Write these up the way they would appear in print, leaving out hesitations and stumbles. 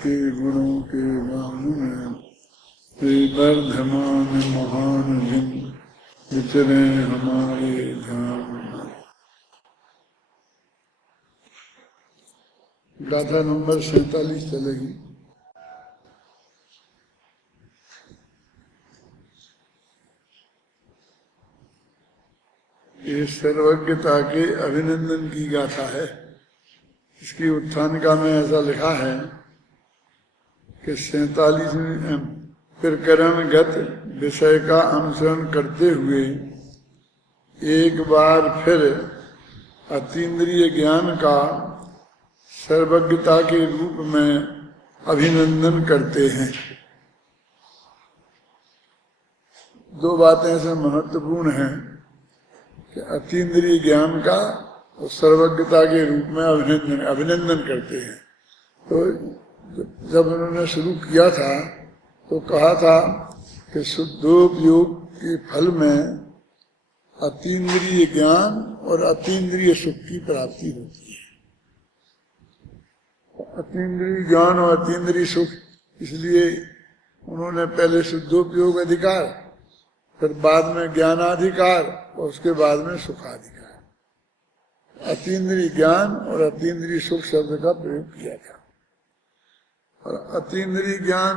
के गुणों के गान में वे वर्धमान महान जिन विचरे हमारे ध्यान में। गाथा नंबर 47 चलेगी। ये सर्वज्ञता के अभिनंदन की गाथा है। इसकी उत्थान का में ऐसा लिखा है कि 47वें प्रकरणगत विषय का अनुसरण करते हुए एक बार फिर अतीन्द्रिय ज्ञान का सर्वज्ञता के रूप में अभिनंदन करते हैं। दो बातें से महत्वपूर्ण हैं कि अतीन्द्रिय ज्ञान का और सर्वज्ञता के रूप में अभिनंदन करते हैं। तो जब उन्होंने शुरू किया था तो कहा था कि शुद्धोपयोग के फल में अतीन्द्रिय ज्ञान और अतीन्द्रिय सुख की प्राप्ति होती है। अतीन्द्रिय ज्ञान और अतीन्द्रिय सुख, इसलिए उन्होंने पहले शुद्धोपयोग अधिकार, फिर बाद में ज्ञानाधिकार और उसके बाद में सुखाधिकार, अतीन्द्रिय ज्ञान और अतीन्द्रिय सुख शब्द का प्रयोग किया था। और अतीन्द्रिय ज्ञान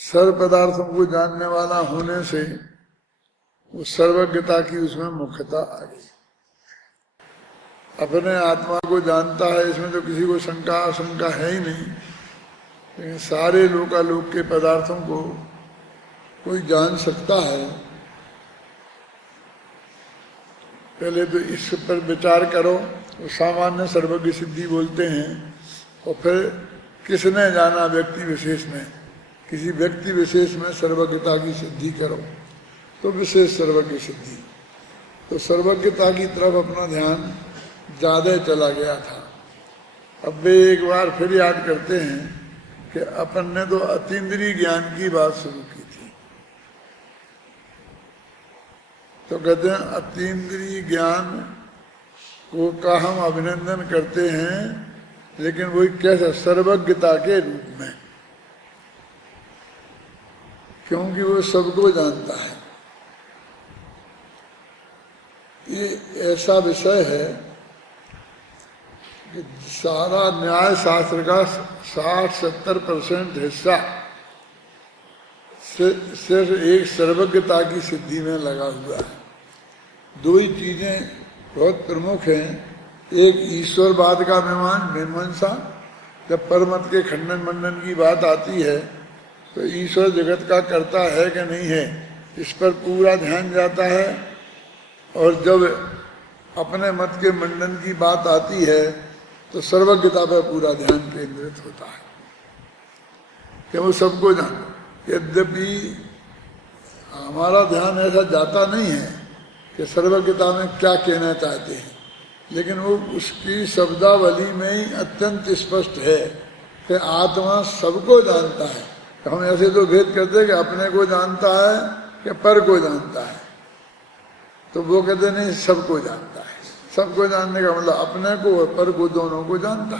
सर्व पदार्थों को जानने वाला होने से वो सर्वज्ञता की उसमें मुख्यता आ गई। अपने आत्मा को जानता है, इसमें तो किसी को शंका आशंका है ही नहीं। लेकिन सारे लोकालोक के पदार्थों को कोई जान सकता है। पहले तो इस पर विचार करो, वो सामान्य सर्वज्ञ सिद्धि बोलते हैं। और फिर किसने जाना व्यक्ति विशेष में, किसी व्यक्ति विशेष में सर्वज्ञता की सिद्धि करो तो विशेष सर्वज्ञ सिद्धि। तो सर्वज्ञता की तरफ अपना ध्यान ज्यादा चला गया था। अब वे एक बार फिर याद करते हैं कि अपन ने तो अतीन्द्रिय ज्ञान की बात शुरू की थी। तो कहते हैं अतीन्द्रिय ज्ञान को का हम अभिनंदन करते हैं, लेकिन वही कैसे, सर्वज्ञता के रूप में, क्योंकि वो सबको जानता है। ये ऐसा विषय है कि सारा न्याय शास्त्र का 60-70% हिस्सा सिर्फ एक सर्वज्ञता की सिद्धि में लगा हुआ है। दो ही चीजें बहुत प्रमुख हैं। एक ईश्वरवाद का मीमांसा, जब परमत के खंडन मंडन की बात आती है तो ईश्वर जगत का करता है कि नहीं है, इस पर पूरा ध्यान जाता है। और जब अपने मत के मंडन की बात आती है तो सर्वज्ञता पर पूरा ध्यान केंद्रित होता है कि वो सबको जाना। यद्यपि हमारा ध्यान ऐसा जाता नहीं है कि सर्वज्ञता में क्या कहना चाहते हैं, लेकिन वो उसकी शब्दावली में ही अत्यंत स्पष्ट है कि आत्मा सबको जानता है। तो हम ऐसे तो भेद करते हैं कि अपने को जानता है कि पर को जानता है, तो वो कहते नहीं, सबको जानता है। सबको जानने का मतलब अपने को और पर को दोनों को जानता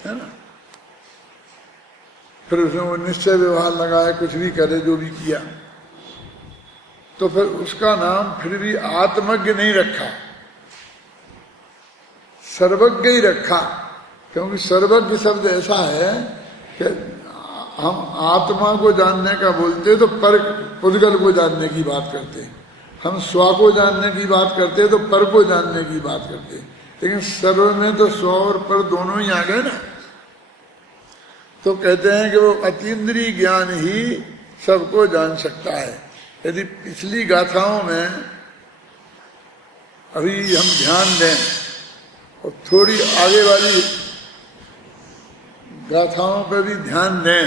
है ना। फिर उसने वो निश्चय व्यवहार लगाया, कुछ भी करे, जो भी किया, तो फिर उसका नाम फिर भी आत्मज्ञ नहीं रखा, सर्वज्ञ ही रखा। क्योंकि सर्वज्ञ शब्द ऐसा है कि हम आत्मा को जानने का बोलते तो पर पुद्गल को जानने की बात करते, हम स्व को जानने की बात करते तो पर को जानने की बात करते। लेकिन सर्व में तो स्व और पर दोनों ही आ गए ना। तो कहते हैं कि वो अतीन्द्रिय ज्ञान ही सबको जान सकता है। यदि पिछली गाथाओं में अभी हम ध्यान दें और थोड़ी आगे वाली गाथाओं पर भी ध्यान दें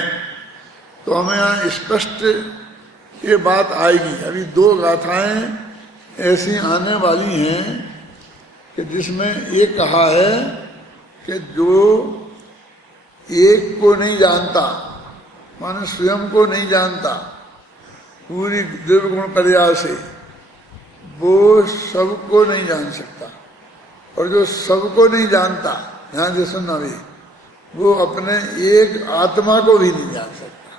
तो हमें यहाँ स्पष्ट ये बात आएगी। अभी दो गाथाएं ऐसी आने वाली हैं कि जिसमें ये कहा है कि जो एक को नहीं जानता, माने स्वयं को नहीं जानता पूरी निर्गुण पर्याय से, वो सबको नहीं जान सकता। और जो सबको नहीं जानता, ध्यान से सुनना भी, वो अपने एक आत्मा को भी नहीं जान सकता।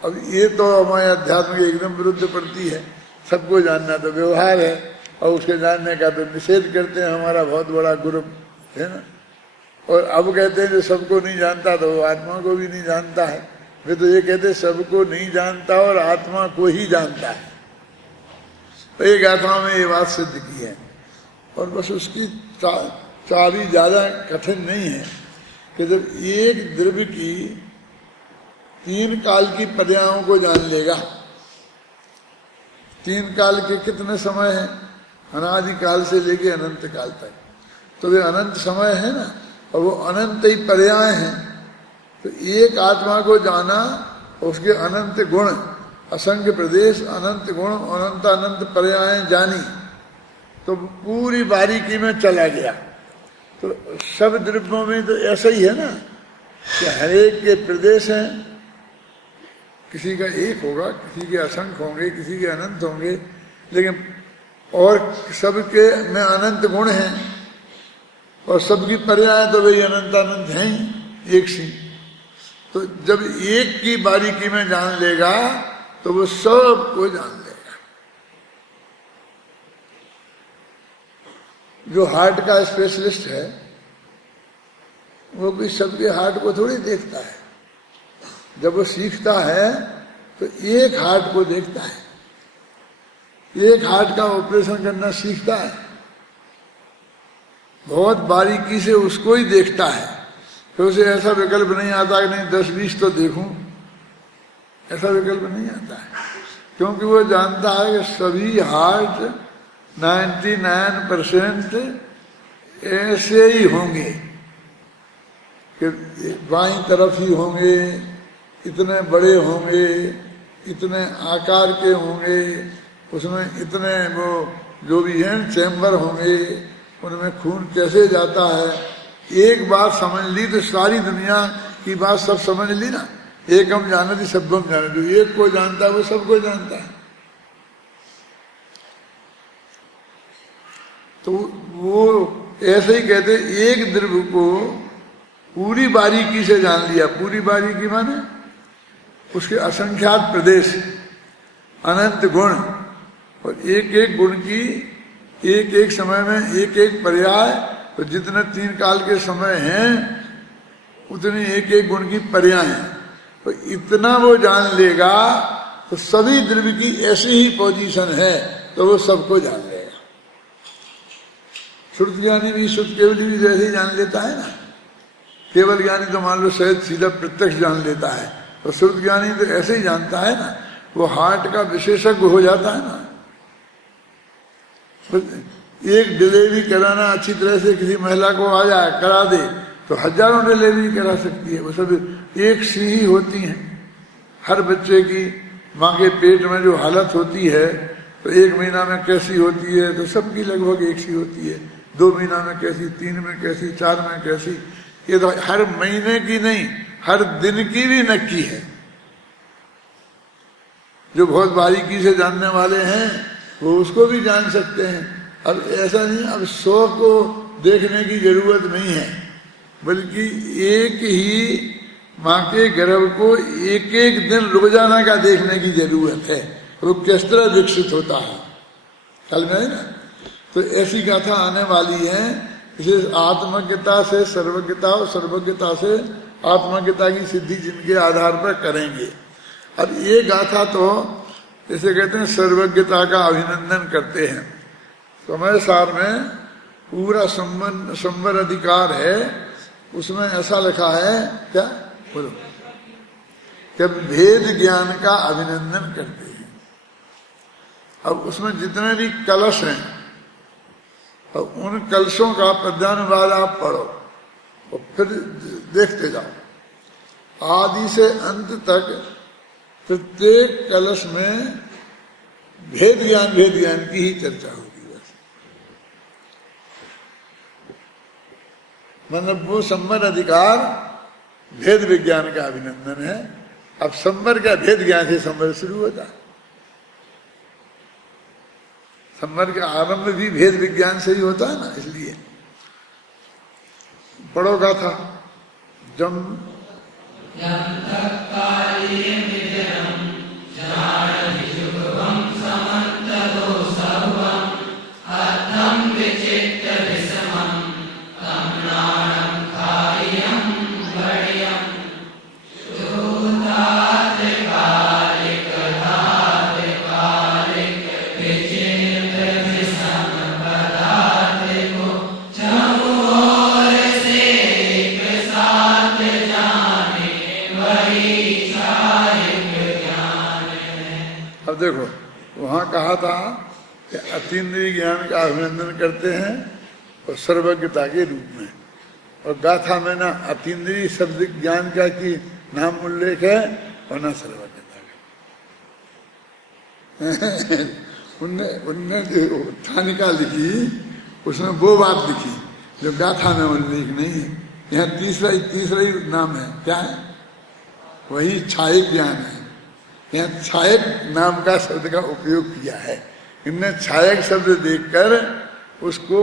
अब ये तो हमारे अध्यात्म के एकदम विरुद्ध पड़ती है। सबको जानना तो व्यवहार है और उसके जानने का तो निषेध करते हैं हमारा बहुत बड़ा ग्रुप है ना। और अब कहते हैं जो सबको नहीं जानता तो वो आत्मा को भी नहीं जानता है। वे तो ये कहते सबको नहीं जानता और आत्मा को ही जानता है। तो एक गाथा में ये बात सिद्ध की है। और बस उसकी चाबी ज्यादा कठिन नहीं है कि जब एक द्रव्य की 3 काल की पर्यायों को जान लेगा। 3 काल के कितने समय हैं? अनादि काल से लेके अनंत काल तक। तो वे अनंत समय है ना, और वो अनंत ही पर्याय हैं। तो एक आत्मा को जाना, उसके अनंत गुण, असंख्य प्रदेश, अनंत गुण, अनंत अनंत पर्याय जानी, तो पूरी बारीकी में चला गया। तो सब द्रव्यों में तो ऐसा ही है ना कि हर एक के प्रदेश हैं। किसी का एक होगा, किसी के असंख्य होंगे, किसी के अनंत होंगे, लेकिन और सबके में अनंत गुण हैं और सबकी पर्याय तो वही अनंत अनंत हैं ही एक सी। तो जब एक की बारीकी में जान लेगा तो वो सब को जान लेगा। जो हार्ट का स्पेशलिस्ट है वो भी सबके हार्ट को थोड़ी देखता है। जब वो सीखता है तो एक हार्ट को देखता है, एक हार्ट का ऑपरेशन करना सीखता है, बहुत बारीकी से उसको ही देखता है। तो उसे ऐसा विकल्प नहीं आता कि नहीं 10-20 तो देखूं, ऐसा विकल्प नहीं आता है। क्योंकि वो जानता है कि सभी हार्ट 99% ऐसे ही होंगे कि बाईं तरफ ही होंगे, इतने बड़े होंगे, इतने आकार के होंगे, उसमें इतने वो जो भी हैं चैम्बर होंगे, उनमें खून कैसे जाता है। एक बात समझ ली तो सारी दुनिया की बात सब समझ ली ना। एक हम जाने थी सब हम जाने, जो एक को जानता है वो सबको जानता है। तो वो ऐसे ही कहते एक द्रव्य को पूरी बारीकी से जान लिया। पूरी बारीकी माने उसके असंख्यात प्रदेश, अनंत गुण, और एक एक गुण की एक एक समय में एक एक पर्याय। तो जितने 3 काल के समय हैं उतनी एक एक गुण की पर्याय हैं। तो इतना वो जान लेगा तो सभी द्रव्य की ऐसी ही पोजीशन है तो वो सबको जान लेगा। श्रुत ज्ञानी भी श्रुत केवली भी जैसे ही जान लेता है ना। केवल ज्ञानी तो मान लो शायद सीधा प्रत्यक्ष जान लेता है, और श्रुत ज्ञानी तो ऐसे ही जानता है ना। वो हार्ट का विशेषज्ञ हो जाता है ना। एक डिलीवरी कराना अच्छी तरह से किसी महिला को आ जाए, करा दे, तो हजारों डिलीवरी करा सकती है। वो सब एक सी ही होती हैं। हर बच्चे की माँ के पेट में जो हालत होती है तो 1 महीना में कैसी होती है, तो सबकी लगभग एक सी होती है। 2 महीना में कैसी, 3 में कैसी, 4 में कैसी। ये तो हर महीने की नहीं, हर दिन की भी नक्की है। जो बहुत बारीकी से जानने वाले हैं वो उसको भी जान सकते हैं। अब ऐसा नहीं, अब 100 को देखने की जरूरत नहीं है, बल्कि एक ही माँ के गर्भ को एक एक दिन रोजाना का देखने की जरूरत है। वो किस तरह विकसित होता है कल में है ना। तो ऐसी गाथा आने वाली है। इसे आत्मज्ञता से सर्वज्ञता और सर्वज्ञता से आत्मज्ञता की सिद्धि जिनके आधार पर करेंगे। अब ये गाथा तो जैसे कहते हैं सर्वज्ञता का अभिनंदन करते हैं। समय सार में पूरा संवर अधिकार है, उसमें ऐसा लिखा है क्या बोलो कि भेद ज्ञान का अभिनंदन करते हैं। अब उसमें जितने भी कलश हैं और उन कलशों का पद्यानुवाद आप पढ़ो और फिर देखते जाओ। आदि से अंत तक प्रत्येक कलश में भेद ज्ञान की ही चर्चा होगी। बस मतलब वो संवर अधिकार भेद विज्ञान का अभिनंदन है। अब संवर का भेद ज्ञान से संवर शुरू होता है। संवर का आरंभ भी भेद विज्ञान से ही होता है ना। इसलिए पढ़ो गाथा जम अब देखो वहां कहा था कि अतीन्द्रिय ज्ञान का अभिनंदन करते हैं और सर्वज्ञता के रूप में, और गाथा में ना अतीन्द्रिय शब्द ज्ञान का की नाम उल्लेख है और ना सर्वज्ञता का। उनने जो थानिका लिखी उसमें वो बात लिखी जो गाथा में उल्लेख नहीं है। यहाँ तीसरा ही नाम है, क्या है? वही छायक ज्ञान है। यहाँ छायक नाम का शब्द का उपयोग किया है। इनने छायक शब्द देखकर उसको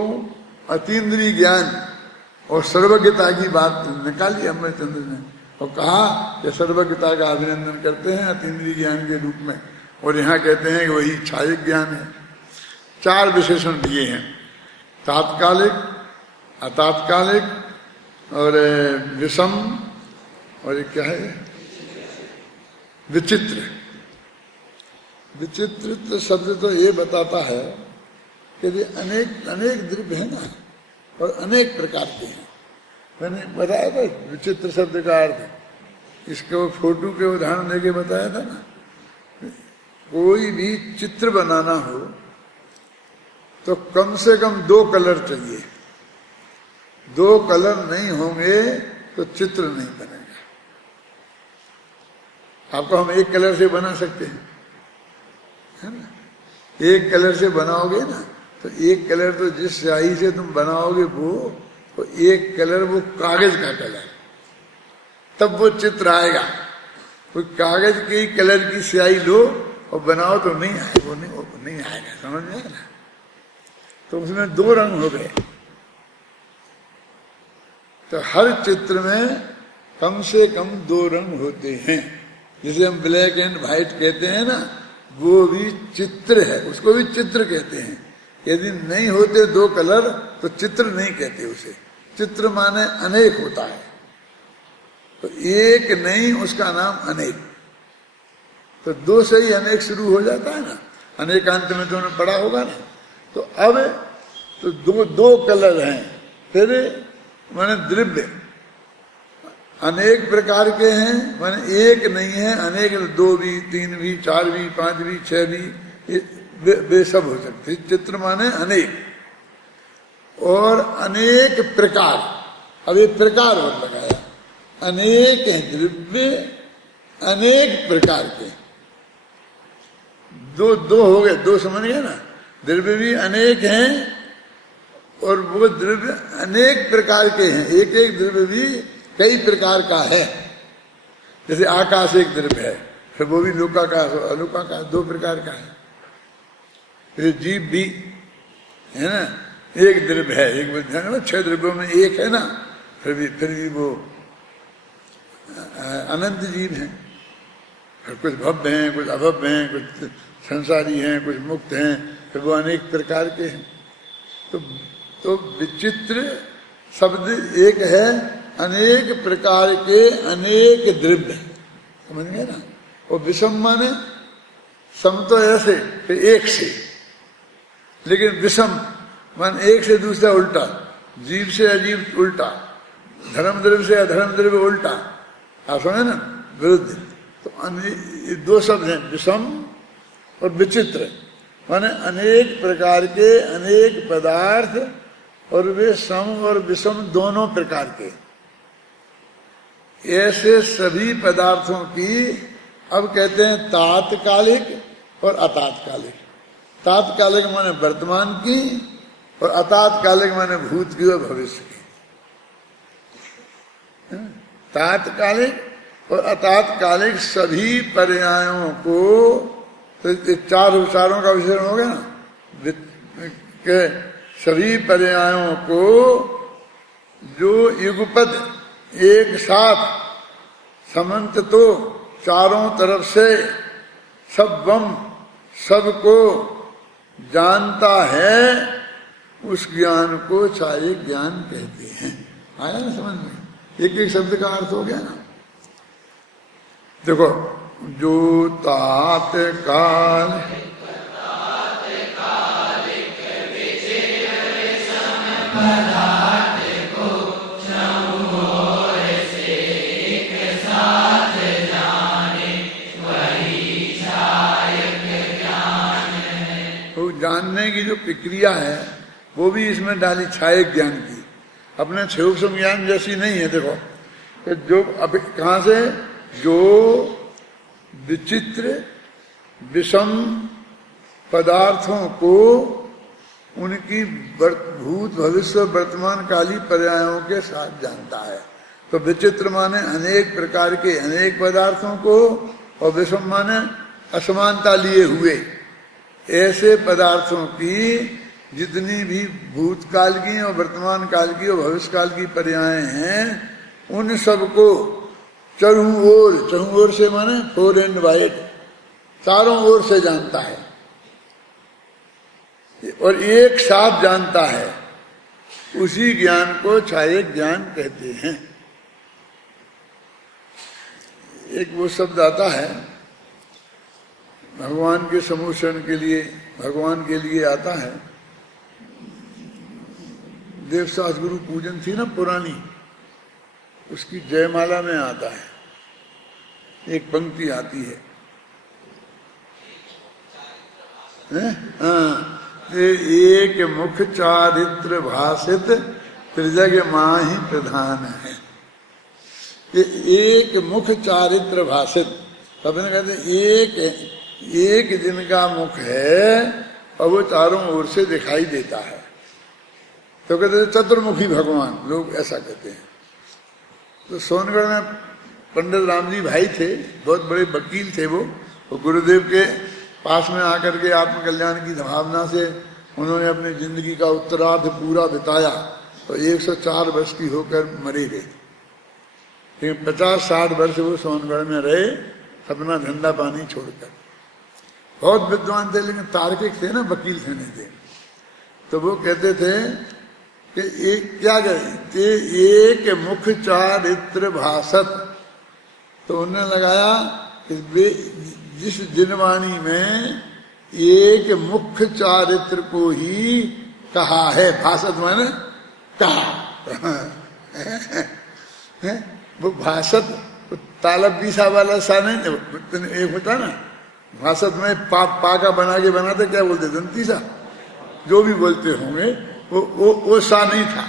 अतीन्द्रिय ज्ञान और सर्वज्ञता की बात निकाली अमरचंद्र ने और कहा कि सर्वज्ञता का अभिनंदन करते हैं अतीन्द्रिय ज्ञान के रूप में, और यहाँ कहते हैं कि वही छायक ज्ञान है। 4 विशेषण दिए हैं, तात्कालिक, अतात्कालिक और विषम, और ये क्या है? विचित्र। विचित्र शब्द तो ये बताता है कि ये अनेक द्रव्य है ना, और अनेक प्रकार के हैं। मैंने बताया था विचित्र शब्द का अर्थ, इसको फोटो के उदाहरण देके बताया था ना। कोई भी चित्र बनाना हो तो कम से कम 2 कलर चाहिए। 2 कलर नहीं होंगे तो चित्र नहीं बनेगा। आपको हम एक कलर से बना सकते हैं, है ना? एक कलर से बनाओगे ना तो एक कलर तो जिस स्याही से तुम बनाओगे वो, तो एक कलर वो कागज का कलर, तब वो चित्र आएगा। कोई कागज के कलर की स्याही लो और बनाओ तो नहीं आएगा, वो नहीं आएगा, समझ में आया ना? तो उसमें 2 रंग हो गए। तो हर चित्र में कम से कम 2 रंग होते हैं। जिसे हम ब्लैक एंड व्हाइट कहते हैं ना, वो भी चित्र है, उसको भी चित्र कहते हैं। यदि नहीं होते 2 कलर तो चित्र नहीं कहते उसे। चित्र माने अनेक होता है, तो एक नहीं, उसका नाम अनेक। तो 2 से ही अनेक शुरू हो जाता है ना, अनेकांत में तुमने पढ़ा होगा ना। तो अब तो 2 कलर हैं, फिर माने द्रव्य अनेक प्रकार के हैं, माने एक नहीं है, अनेक 2 भी, 3 भी, 4 भी, 5 भी, 6 भी, वे सब हो सकते। चित्र माने अनेक, और अनेक प्रकार। अब ये प्रकार और लगाया, अनेक हैं द्रव्य, अनेक प्रकार के। 2 हो गए, 2 समझ गए ना? द्रव्य भी अनेक हैं और वो द्रव्य अनेक प्रकार के हैं। एक द्रव्य भी कई प्रकार का है। जैसे आकाश एक द्रव्य है, फिर वो भी लोकाकाश और अलोकाकाश 2 प्रकार का है। फिर जीव भी है ना, एक द्रव्य है, एक 6 द्रव्यों में एक है ना, फिर भी वो अनंत जीव हैं। फिर कुछ भव्य हैं, कुछ अभव्य हैं, कुछ संसारी हैं, कुछ मुक्त हैं, फिर वो अनेक प्रकार के हैं। तो विचित्र शब्द एक है, अनेक प्रकार के अनेक द्रव्य, समझ गए ना? और विषम माने सम तो ऐसे फिर एक से, लेकिन विषम मान एक से दूसरा उल्टा, जीव से अजीव उल्टा, धर्म द्रव्य से अधर्म द्रव्य उल्टा, आप समझे ना, विरुद्ध। तो 2 शब्द हैं, विषम और विचित्र, माने अनेक प्रकार के अनेक पदार्थ, और वे सम और विषम दोनों प्रकार के। ऐसे सभी पदार्थों की अब कहते हैं तात्कालिक और अतात्कालिक। तात्कालिक माने वर्तमान की, और अतात्कालिक माने भूत की और भविष्य की। तात्कालिक और अतात्कालिक सभी पर्यायों को, तो 4 विचारों का विषय हो गया ना, के सभी पर्यायों को जो युगपद एक साथ समंत तो चारों तरफ से सब बम सबको जानता है, उस ज्ञान को छाये ज्ञान कहते हैं। आया ना समझ में? एक एक शब्द का अर्थ हो गया ना। देखो, जो तात काल तो जानने की जो प्रक्रिया है वो भी इसमें डाली छाये ज्ञान की, अपने सूक्ष्म ज्ञान जैसी नहीं है। देखो कि जो अब कहां से, जो विचित्र विषम पदार्थों को उनकी भूत भविष्य वर्तमान काली पर्यायों के साथ जानता है। तो विचित्र माने अनेक प्रकार के अनेक पदार्थों को, और विषम माने असमानता लिए हुए ऐसे पदार्थों की जितनी भी भूतकाल की और वर्तमान काल की और भविष्य काल की पर्याय हैं, उन सबको चहुं ओर से माने फोर एंड वाइड, चारों ओर से जानता है और एक साथ जानता है। उसी ज्ञान को छाये ज्ञान कहते हैं। एक वो शब्द आता है भगवान के समूषण के लिए, भगवान के लिए आता है। देवसास गुरु पूजन थी ना पुरानी, उसकी जयमाला में आता है, एक पंक्ति आती है, हाँ, एक मुख चारित्र भाषित त्रिजग माहि प्रधान है। ये एक मुख चारित्र भाषित, अपने कहते एक जिनका मुख है और वो चारों ओर से दिखाई देता है, तो कहते चतुर्मुखी भगवान, लोग ऐसा कहते हैं। तो सोनगढ़ में पंडित राम जी भाई थे, बहुत बड़े वकील थे वो गुरुदेव के पास में आकर के आत्मकल्याण की भावना से उन्होंने अपनी जिंदगी का उत्तरार्ध पूरा बिताया। तो 104 वर्ष की होकर मरे गए, लेकिन 50-60 वर्ष वो सोनगढ़ में रहे अपना धंधा पानी छोड़कर। बहुत विद्वान थे लेकिन तार्किक थे ना, वकील थे नहीं थे। तो वो कहते थे कि एक क्या कहते, एक मुख चारित्र भाषत। तो उन्होंने लगाया कि जिस जिनवाणी में एक मुख्य चारित्र को ही कहा है, भाषत माने कहा वो भाषत तालब बीसा वाला सा नहीं, एक होता ना भाषत में पा का बना के बनाते, क्या बोलते, दंती सा, जो भी बोलते होंगे वो सा नहीं था,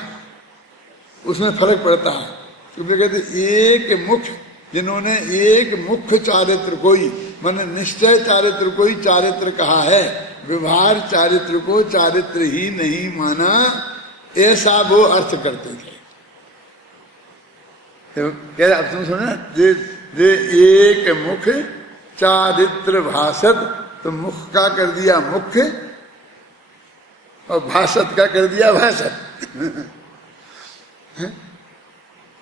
उसमें फर्क पड़ता है। क्योंकि कहते एक मुख्य, जिन्होंने एक मुख्य चारित्र कोई माने निश्चय चारित्र कोई चारित्र कहा है, व्यवहार चारित्र को चारित्र ही नहीं माना, ऐसा वो अर्थ करते थे। कह अब तुम सुना, जे एक मुख चारित्र भाषत, तो मुख का कर दिया मुख्य और भाषत का कर दिया भाषत।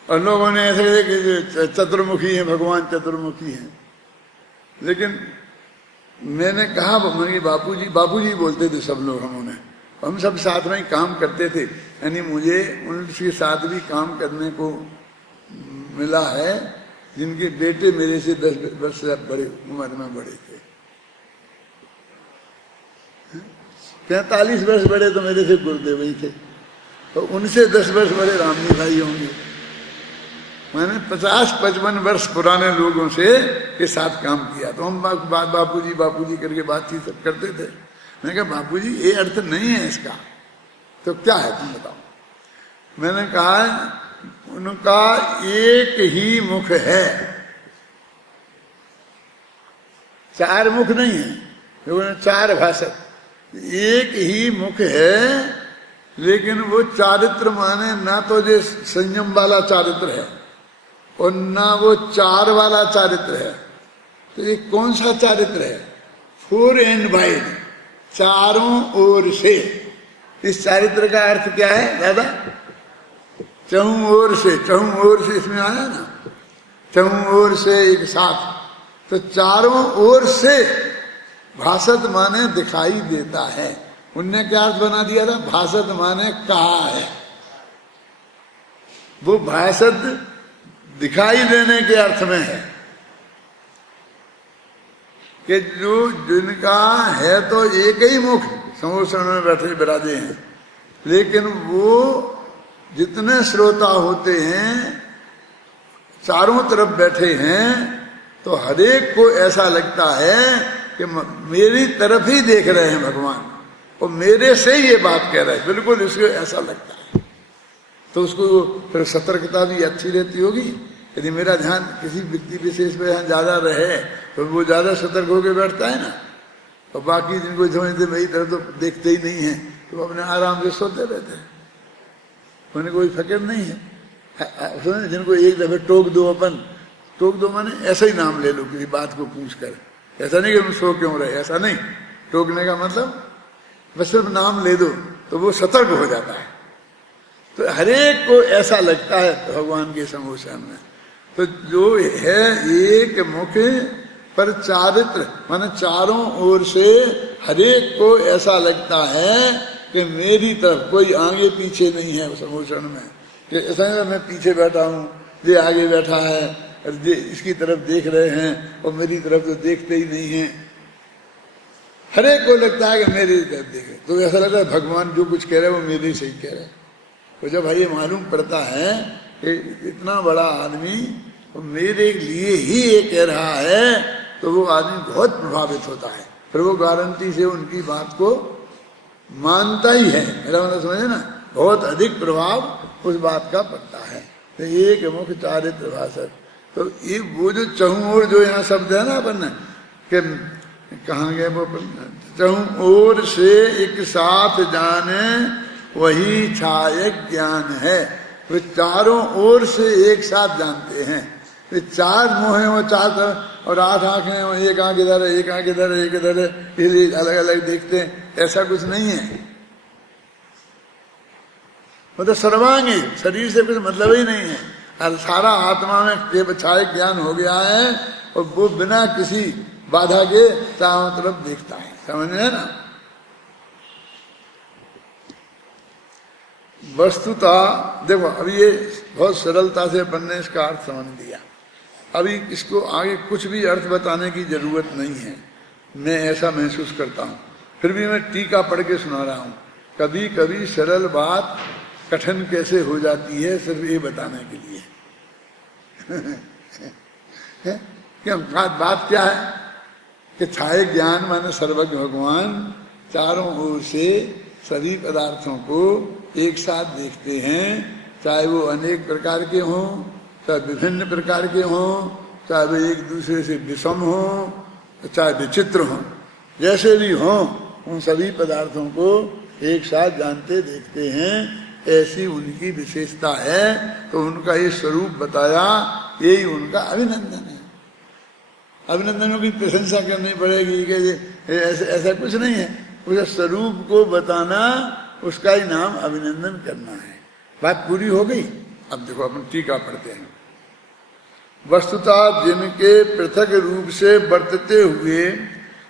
और लोगों ने ऐसे कि चतुर्मुखी है भगवान, चतुर्मुखी है। लेकिन मैंने कहा, मेरे बापूजी बोलते थे सब लोग, हम सब साथ में ही काम करते थे, यानी मुझे उनके साथ भी काम करने को मिला है जिनके बेटे मेरे से 10 वर्ष बड़े उम्र में बड़े थे। 45 वर्ष बड़े तो मेरे से गुरुदेव ही थे, तो उनसे 10 वर्ष बड़े रामजी भाई होंगे। मैंने 50-55 वर्ष पुराने लोगों से के साथ काम किया। तो हम बापूजी करके बातचीत सब करते थे। मैंने कहा बापूजी ये अर्थ नहीं है इसका, तो क्या है तुम बताओ। मैंने कहा उनका एक ही मुख है, 4 मुख नहीं है, लोगों ने 4 भाषा, एक ही मुख है। लेकिन वो चारित्र माने ना तो जो संयम वाला चारित्र है और ना वो 4 वाला चारित्र है। तो ये कौन सा चारित्र है? 4 एंड वाइड, चारों ओर से। इस चारित्र का अर्थ क्या है दादा? चहुं ओर से इसमें आया ना, चहुं ओर से एक साथ, तो चारों ओर से भासत माने दिखाई देता है। उनने क्या अर्थ बना दिया था, भासत माने कहा है। वो भासत दिखाई देने के अर्थ में है कि जो जिनका है तो एक ही मुख समोषण में बैठे विराजे हैं, लेकिन वो जितने श्रोता होते हैं चारों तरफ बैठे हैं, तो हरेक को ऐसा लगता है कि मेरी तरफ ही देख रहे हैं भगवान, और मेरे से ही ये बात कह रहे हैं, बिल्कुल इसको ऐसा लगता है। तो उसको फिर सतर्कता भी अच्छी रहती होगी। यदि मेरा ध्यान किसी व्यक्ति विशेष पे यहाँ ज्यादा रहे तो वो ज्यादा सतर्क होकर बैठता है ना, और बाकी जिनको समझते मेरी तरफ तो देखते ही नहीं है, तो अपने आराम से सोते रहते हैं, उन्हें कोई फिक्र नहीं है। जिनको एक दफे टोक दो, अपन टोक दो माने ऐसा ही नाम ले लो किसी बात को पूछ कर, ऐसा नहीं कि तुम सो क्यों रहे, ऐसा नहीं। टोकने का मतलब बस सिर्फ नाम ले दो तो वो सतर्क हो जाता है। तो हरेक को ऐसा लगता है भगवान के समोषण में। तो जो है एक मुख पर चारित्र, माने चारों ओर से हरेक को ऐसा लगता है कि मेरी तरफ कोई आगे पीछे नहीं है समोषण में, कि ऐसा मैं पीछे बैठा हूँ, ये आगे बैठा है, ये इसकी तरफ देख रहे हैं और मेरी तरफ तो देखते ही नहीं है। हरेक को लगता है कि मेरी तरफ देखे, तो ऐसा लगता है भगवान जो कुछ कह रहे हैं वो मेरे से ही कह रहे हैं। तो जब भाई ये मालूम पड़ता है कि इतना बड़ा आदमी मेरे लिए ही ये कह रहा है, तो वो आदमी बहुत प्रभावित होता है, फिर वो गारंटी से उनकी बात को मानता ही है। मेरा मतलब समझे ना, बहुत अधिक प्रभाव उस बात का पड़ता है। तो एक मुख चारित्र भाषक, तो ये वो जो चहुं ओर जो यहाँ शब्द है ना अपन के कहाँ गए वो, चहुं ओर से एक साथ जाने वही छायक ज्ञान है। वे चारों ओर से एक साथ जानते हैं। वे चार मुँह हैं, वो चार तरफ, और 8 आंखें हैं, एक आंख इधर है, एक आंख इधर है, एक इधर है, इसलिए अलग अलग देखते हैं, ऐसा कुछ नहीं है। मतलब सर्वांगी, शरीर से कुछ मतलब ही नहीं है, और सारा आत्मा में छायक ज्ञान हो गया है, और वो बिना किसी बाधा के चारों तरफ देखता है। समझ में है ना। वस्तुता देखो, अभी ये बहुत सरलता से अपन ने इसका अर्थ समझ लिया। अभी इसको आगे कुछ भी अर्थ बताने की जरूरत नहीं है, मैं ऐसा महसूस करता हूँ। फिर भी मैं टीका पढ़ के सुना रहा हूँ। कभी कभी सरल बात कठिन कैसे हो जाती है, सिर्फ ये बताने के लिए। क्या बात क्या है कि छाये ज्ञान माने सर्वज्ञ भगवान चारों ओर से सभी पदार्थों को एक साथ देखते हैं, चाहे वो अनेक प्रकार के हों, चाहे विभिन्न प्रकार के हों, चाहे वे एक दूसरे से विषम हों, चाहे विचित्र हों, जैसे भी हों, उन सभी पदार्थों को एक साथ जानते देखते हैं। ऐसी उनकी विशेषता है, तो उनका ये स्वरूप बताया, यही उनका अभिनंदन है। अभिनंदनों की प्रशंसा करनी पड़ेगी कि ऐसा कुछ नहीं है, उस स्वरूप को बताना, उसका ही नाम अभिनंदन करना है। बात पूरी हो गई। अब देखो अपन टीका पढ़ते हैं। वस्तुतः जिनके पृथक रूप से वर्तते हुए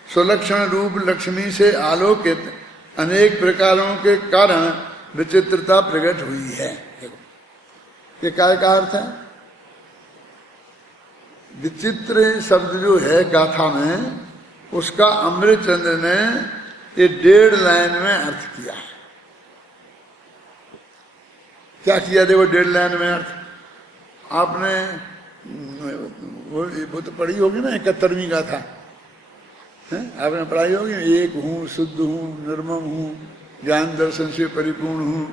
सुलक्षण रूप लक्ष्मी से आलोकित अनेक प्रकारों के कारण विचित्रता प्रकट हुई है। देखो ये काय का अर्थ है। विचित्र शब्द जो है गाथा में, उसका अमृतचंद्र ने ये 1.5 लाइन में अर्थ किया है। क्या किया देखो 1.5 लाइन में अर्थ। आपने वो तो पढ़ी होगी ना 71वीं गाथा, आपने पढ़ाई होगी। एक हूँ, शुद्ध हूँ, निर्मम हूँ, ज्ञान दर्शन से परिपूर्ण हूँ।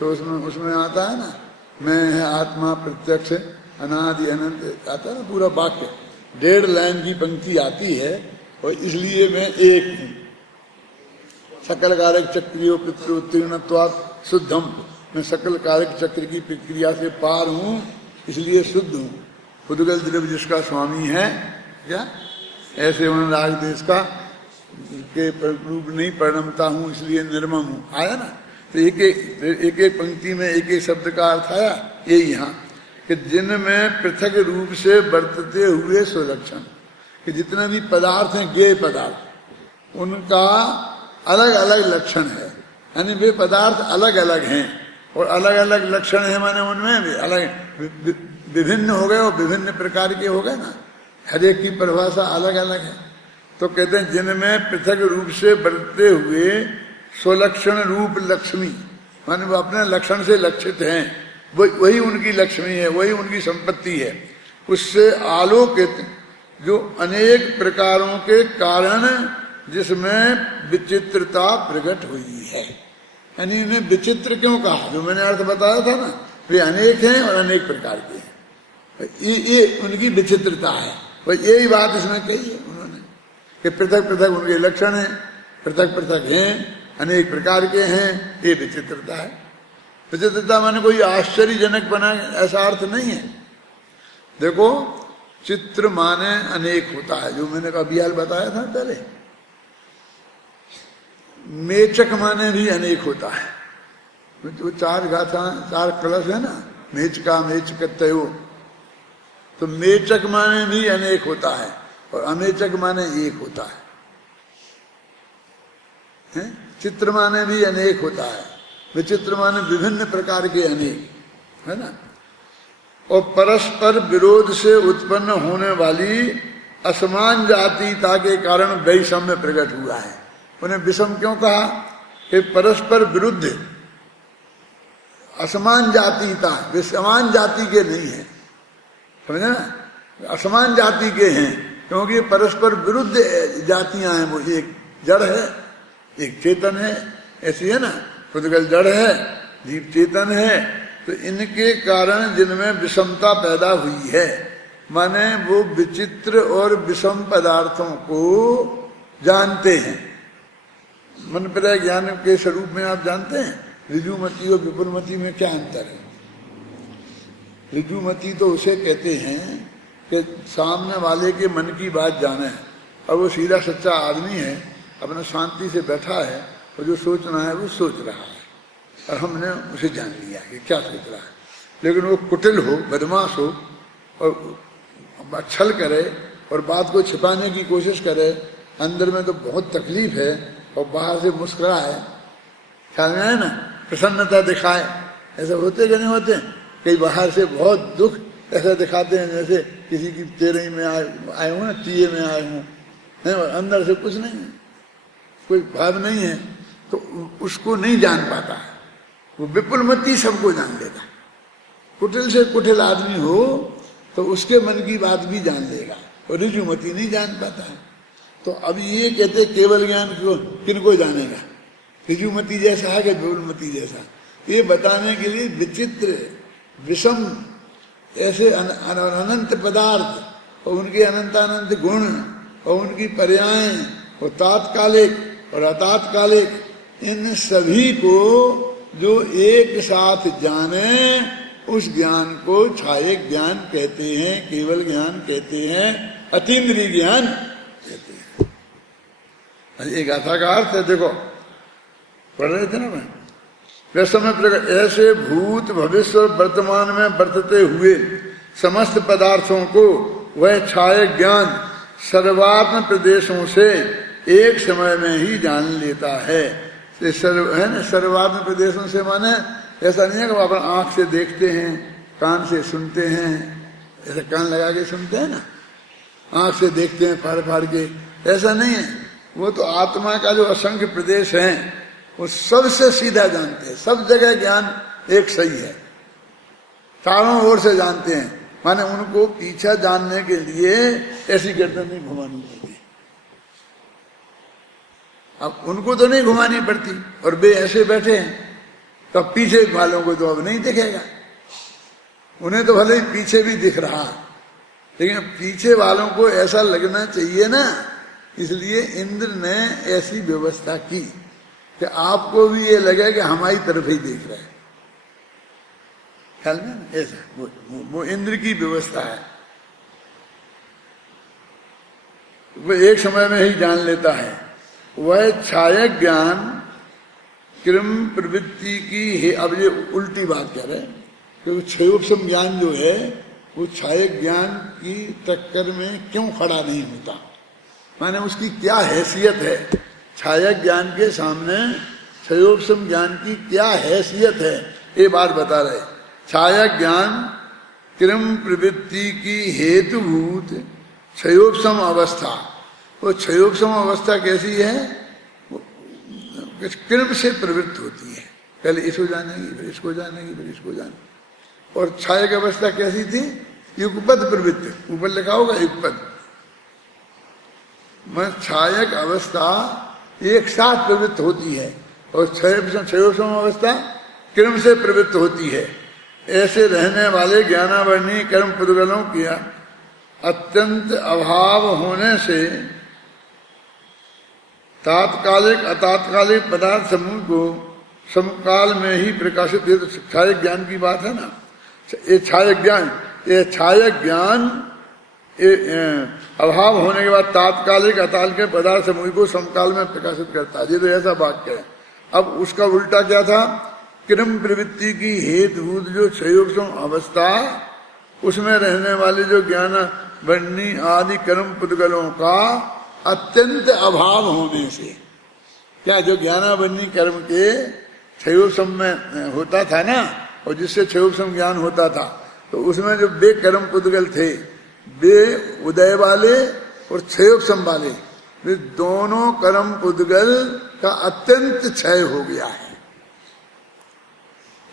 तो उसमें आता है ना, मैं है आत्मा प्रत्यक्ष अनादि अनंत, आता है ना पूरा वाक्य। 1.5 लाइन की पंक्ति आती है, और इसलिए मैं एक हूँ। सकल कारक चक्रियो पितृत्तीर्णत्वात् शुद्धम, मैं सकल कारक चक्र की प्रक्रिया से पार हूँ, इसलिए शुद्ध हूँ। खुदगल द्रव्य जिसका स्वामी है, क्या ऐसे उन राज देश का के रूप नहीं परिणमता हूँ, इसलिए निर्मम हूँ। आया ना। तो एक एक पंक्ति में एक एक शब्द का अर्थ आया। ये यहाँ कि जिनमें पृथक रूप से बरतते हुए सुलक्षण, कि जितने भी पदार्थ हैं, ज्ञेय पदार्थ, उनका अलग अलग लक्षण है। यानी वे पदार्थ अलग अलग हैं और अलग अलग लक्षण है, माने उनमें भी अलग विभिन्न हो गए और विभिन्न प्रकार के हो गए ना, हर एक की परिभाषा अलग अलग है। तो कहते हैं जिनमें पृथक रूप से बरतते हुए स्वलक्षण रूप लक्ष्मी, माने वो अपने लक्षण से लक्षित हैं, वही उनकी लक्ष्मी है, वही उनकी संपत्ति है। उससे आलोकित जो अनेक प्रकारों के कारण जिसमें विचित्रता प्रकट हुई है। यानी इन्हें विचित्र क्यों कहा, जो मैंने अर्थ बताया था ना, वे अनेक हैं और अनेक प्रकार के हैं, ये उनकी विचित्रता है। वह यही बात इसमें कही है उन्होंने कि पृथक पृथक उनके लक्षण हैं, पृथक पृथक हैं, अनेक प्रकार के हैं, ये विचित्रता है। विचित्रता माने कोई आश्चर्यजनक बना ऐसा अर्थ नहीं है। देखो चित्र माने अनेक होता है, जो मैंने अभी हाल बताया था पहले। मेचक माने भी अनेक होता है, जो चार गाथा चार कलश है ना, मेचका मेचकत्तयो, तो मेचक माने भी अनेक होता है और अमेचक माने एक होता है। चित्र माने भी अनेक होता है, विचित्र माने विभिन्न प्रकार के अनेक, है ना। और परस्पर विरोध से उत्पन्न होने वाली असमान जातीयता के कारण वैषम्य प्रकट हुआ है। उन्हें विषम क्यों कहा कि परस्पर विरुद्ध असमान जातीयता, वे समान जाति के नहीं है, समझे ना, असमान जाति के हैं, क्योंकि परस्पर विरुद्ध जातियां हैं। वो एक जड़ है, एक चेतन है, ऐसी है ना, पुद्गल जड़ है, जीव चेतन है। तो इनके कारण जिनमें विषमता पैदा हुई है, माने वो विचित्र और विषम पदार्थों को जानते हैं। मन पर ज्ञान के स्वरूप में आप जानते हैं ऋजुमति और विपुलमति में क्या अंतर है। ऋजुमति तो उसे कहते हैं कि सामने वाले के मन की बात जाने, और वो सीधा सच्चा आदमी है, अपना शांति से बैठा है और जो सोचना है वो सोच रहा है, और हमने उसे जान लिया कि क्या सोच रहा है। लेकिन वो कुटिल हो, बदमाश हो और छल करे और बात को छिपाने की कोशिश करे, अंदर में तो बहुत तकलीफ है और बाहर से मुस्कुराए, ख्याल में है ना, प्रसन्नता दिखाए, ऐसा होते कि नहीं होते। कई बाहर से बहुत दुख ऐसा दिखाते हैं जैसे किसी की तेरही में आए हूँ ना, तीये में आए हूँ, और अंदर से कुछ नहीं है, कोई भाव नहीं है, तो उसको नहीं जान पाता है। वो विपुलमती सबको जान लेता, कुटिल से कुटिल आदमी हो तो उसके मन की बात भी जान लेगा, और ऋजुमती नहीं जान पाता है। तो अब ये कहते केवल ज्ञान को किनको जानेगा, ऋजुमती जैसा है कि विपुलमती जैसा, ये बताने के लिए विचित्र विषम ऐसे अनंत पदार्थ और उनके अनंत अनंत गुण और उनकी पर्यायें और तात्कालिक और अतात्कालिक, इन सभी को जो एक साथ जाने उस ज्ञान को छायक ज्ञान कहते हैं, केवल ज्ञान कहते हैं, अतीन्द्रिय ज्ञान कहते हैं। ये गाथा का अर्थ है, देखो पढ़ रहे थे ना मैं, वैसे में प्रकट ऐसे भूत भविष्य और वर्तमान में बरतते हुए समस्त पदार्थों को वह छायक ज्ञान सर्वात्म प्रदेशों से एक समय में ही जान लेता है। है ना, सर्वात्म प्रदेशों से माने ऐसा नहीं है कि अपन आंख से देखते हैं, कान से सुनते हैं, ऐसा कान लगा के सुनते हैं ना, आंख से देखते हैं फाड़ फाड़ के, ऐसा नहीं है। वो तो आत्मा का जो असंख्य प्रदेश है वो सबसे सीधा जानते हैं, सब जगह ज्ञान एक सही है, चारों ओर से जानते हैं। माने उनको पीछा जानने के लिए ऐसी गर्दन नहीं घुमानी पड़ती, अब उनको तो नहीं घुमानी पड़ती, और वे ऐसे बैठे हैं, तो पीछे वालों को तो अब नहीं दिखेगा, उन्हें तो भले ही पीछे भी दिख रहा, लेकिन पीछे वालों को ऐसा लगना चाहिए ना, इसलिए इंद्र ने ऐसी व्यवस्था की कि आपको भी ये लगे कि हमारी तरफ ही देख रहे हैं, ख्याल में ऐसा वो इंद्र की व्यवस्था है। वो एक समय में ही जान लेता है। वह छायक ज्ञान क्रम प्रवृत्ति की है। अब ये उल्टी बात कह रहे हैं, क्योंकि क्षयोपम ज्ञान जो है वो छायक ज्ञान की टक्कर में क्यों खड़ा नहीं होता, माने उसकी क्या हैसियत है, छायक ज्ञान के सामने क्षयोपम ज्ञान की क्या हैसियत है, ये बात बता रहे। छायक ज्ञान क्रम प्रवृत्ति की हेतुभूत क्षयोपम अवस्था, वो क्षयोपम अवस्था कैसी है, क्रम से प्रवृत्त होती है, पहले इसको जानेगी फिर इसको जानेगी फिर इसको जानेगी। और छायक अवस्था कैसी थी, युगपद प्रवृत्त, ऊपर लिखा होगा युगपद, मैं छायक अवस्था एक साथ प्रवृत्त होती है और क्षयोपम अवस्था क्रम से प्रवृत्त होती है। ऐसे रहने वाले ज्ञानावर्णी कर्म पुद्गलों किया अत्यंत अभाव होने से तात्कालिक अतात्कालिक पदार्थ समूह को समकाल में ही प्रकाशित, ये तो छायक ज्ञान की बात है ना। ये छायक ज्ञान अभाव होने के बाद तात्कालिक अतात्कालिक पदार्थ समूह को समकाल में प्रकाशित करता है, ये तो ऐसा वाक्य है। अब उसका उल्टा क्या था, क्रम प्रवृत्ति की हेतुभूत जो क्षयोपम अवस्था, उसमें रहने वाले जो ज्ञान वर्णी आदि कर्म पुद्गलों का अत्यंत अभाव होने से, क्या जो ज्ञानावर्णी कर्म के क्षयोपम में होता था ना, और जिससे क्षयोपम ज्ञान होता था, तो उसमें जो बे कर्म पुद्गल थे, बे उदय वाले और क्षयोपम वाले, वे दोनों कर्म पुद्गल का अत्यंत क्षय हो गया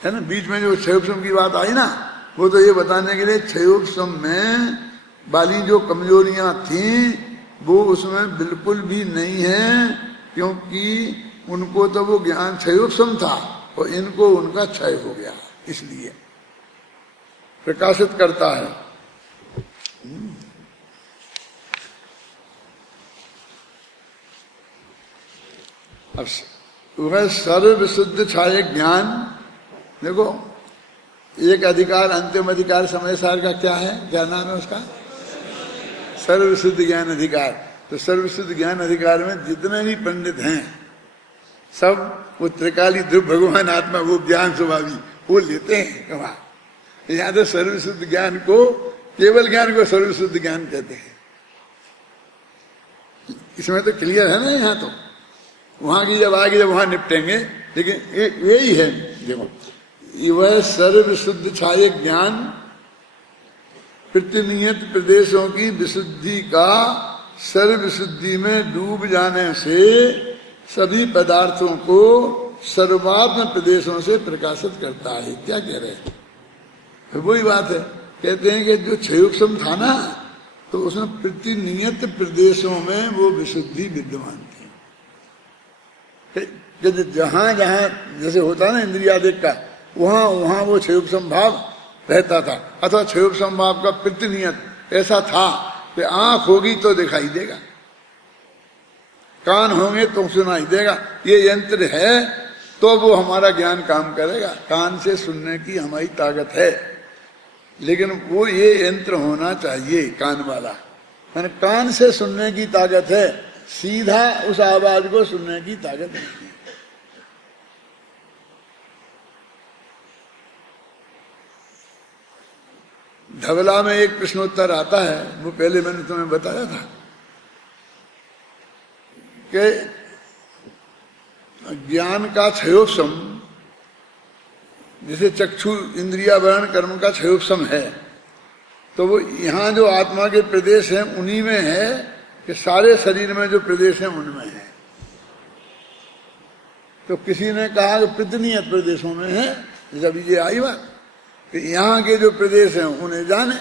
है ना। बीच में जो क्षयोपम की बात आई ना, वो तो ये बताने के लिए क्षयोपम में वाली जो कमजोरियां थी वो उसमें बिल्कुल भी नहीं है, क्योंकि उनको तो वो ज्ञान क्षयोपम था और इनको उनका क्षय हो गया, इसलिए प्रकाशित करता है। अब वह सर्वशुद्ध छायक ज्ञान, देखो एक अधिकार अंतिम अधिकार समय सार का क्या है, क्या नाम है उसका, सर्वशुद्ध ज्ञान अधिकार। तो सर्वशुद्ध ज्ञान अधिकार में जितने भी पंडित हैं सब वो त्रिकाली ध्रुव भगवान आत्मा वो ज्ञान स्वभावी वो लेते हैं कमा। यहाँ तो सर्वशुद्ध ज्ञान को, केवल ज्ञान को सर्वशुद्ध ज्ञान कहते हैं। इसमें तो क्लियर है ना, यहाँ तो वहां की जब आगे जब वहां निपटेंगे, लेकिन यही है। देखो वह सर्वशुद्ध छायक ज्ञान प्रतिनियत प्रदेशों की विशुद्धि का सर्वशुद्धि में डूब जाने से सभी पदार्थों को सर्वात्म प्रदेशों से प्रकाशित करता है। क्या कह रहे हैं, वही बात है। कहते हैं कि जो क्षयोपम था ना, तो उसमें प्रतिनियत प्रदेशों में वो विशुद्धि विद्यमान थी। जहां जहां जैसे होता है ना इंद्रियादिक का, वहां वहां वो क्षयोपम भाव रहता था, अथवा क्षयोपम भाव का प्रतिनियत ऐसा था कि आंख होगी तो दिखाई देगा, कान होंगे तो सुनाई देगा, ये यंत्र है तो वो हमारा ज्ञान काम करेगा। कान से सुनने की हमारी ताकत है, लेकिन वो ये यंत्र होना चाहिए कान वाला, मैंने कान से सुनने की ताकत है, सीधा उस आवाज को सुनने की ताकत नहीं है। धवला में एक प्रश्नोत्तर आता है, वो पहले मैंने तुम्हें बताया था कि ज्ञान का क्षयोपम, जैसे चक्षु इंद्रिया वर्ण कर्म का क्षयोपम है, तो वो यहाँ जो आत्मा के प्रदेश हैं उन्हीं में है कि सारे शरीर में जो प्रदेश हैं उनमें है। तो किसी ने कहा कि प्रतिनियत प्रदेशों में है, जब ये आई बात कि यहाँ के जो प्रदेश हैं उन्हें जाने,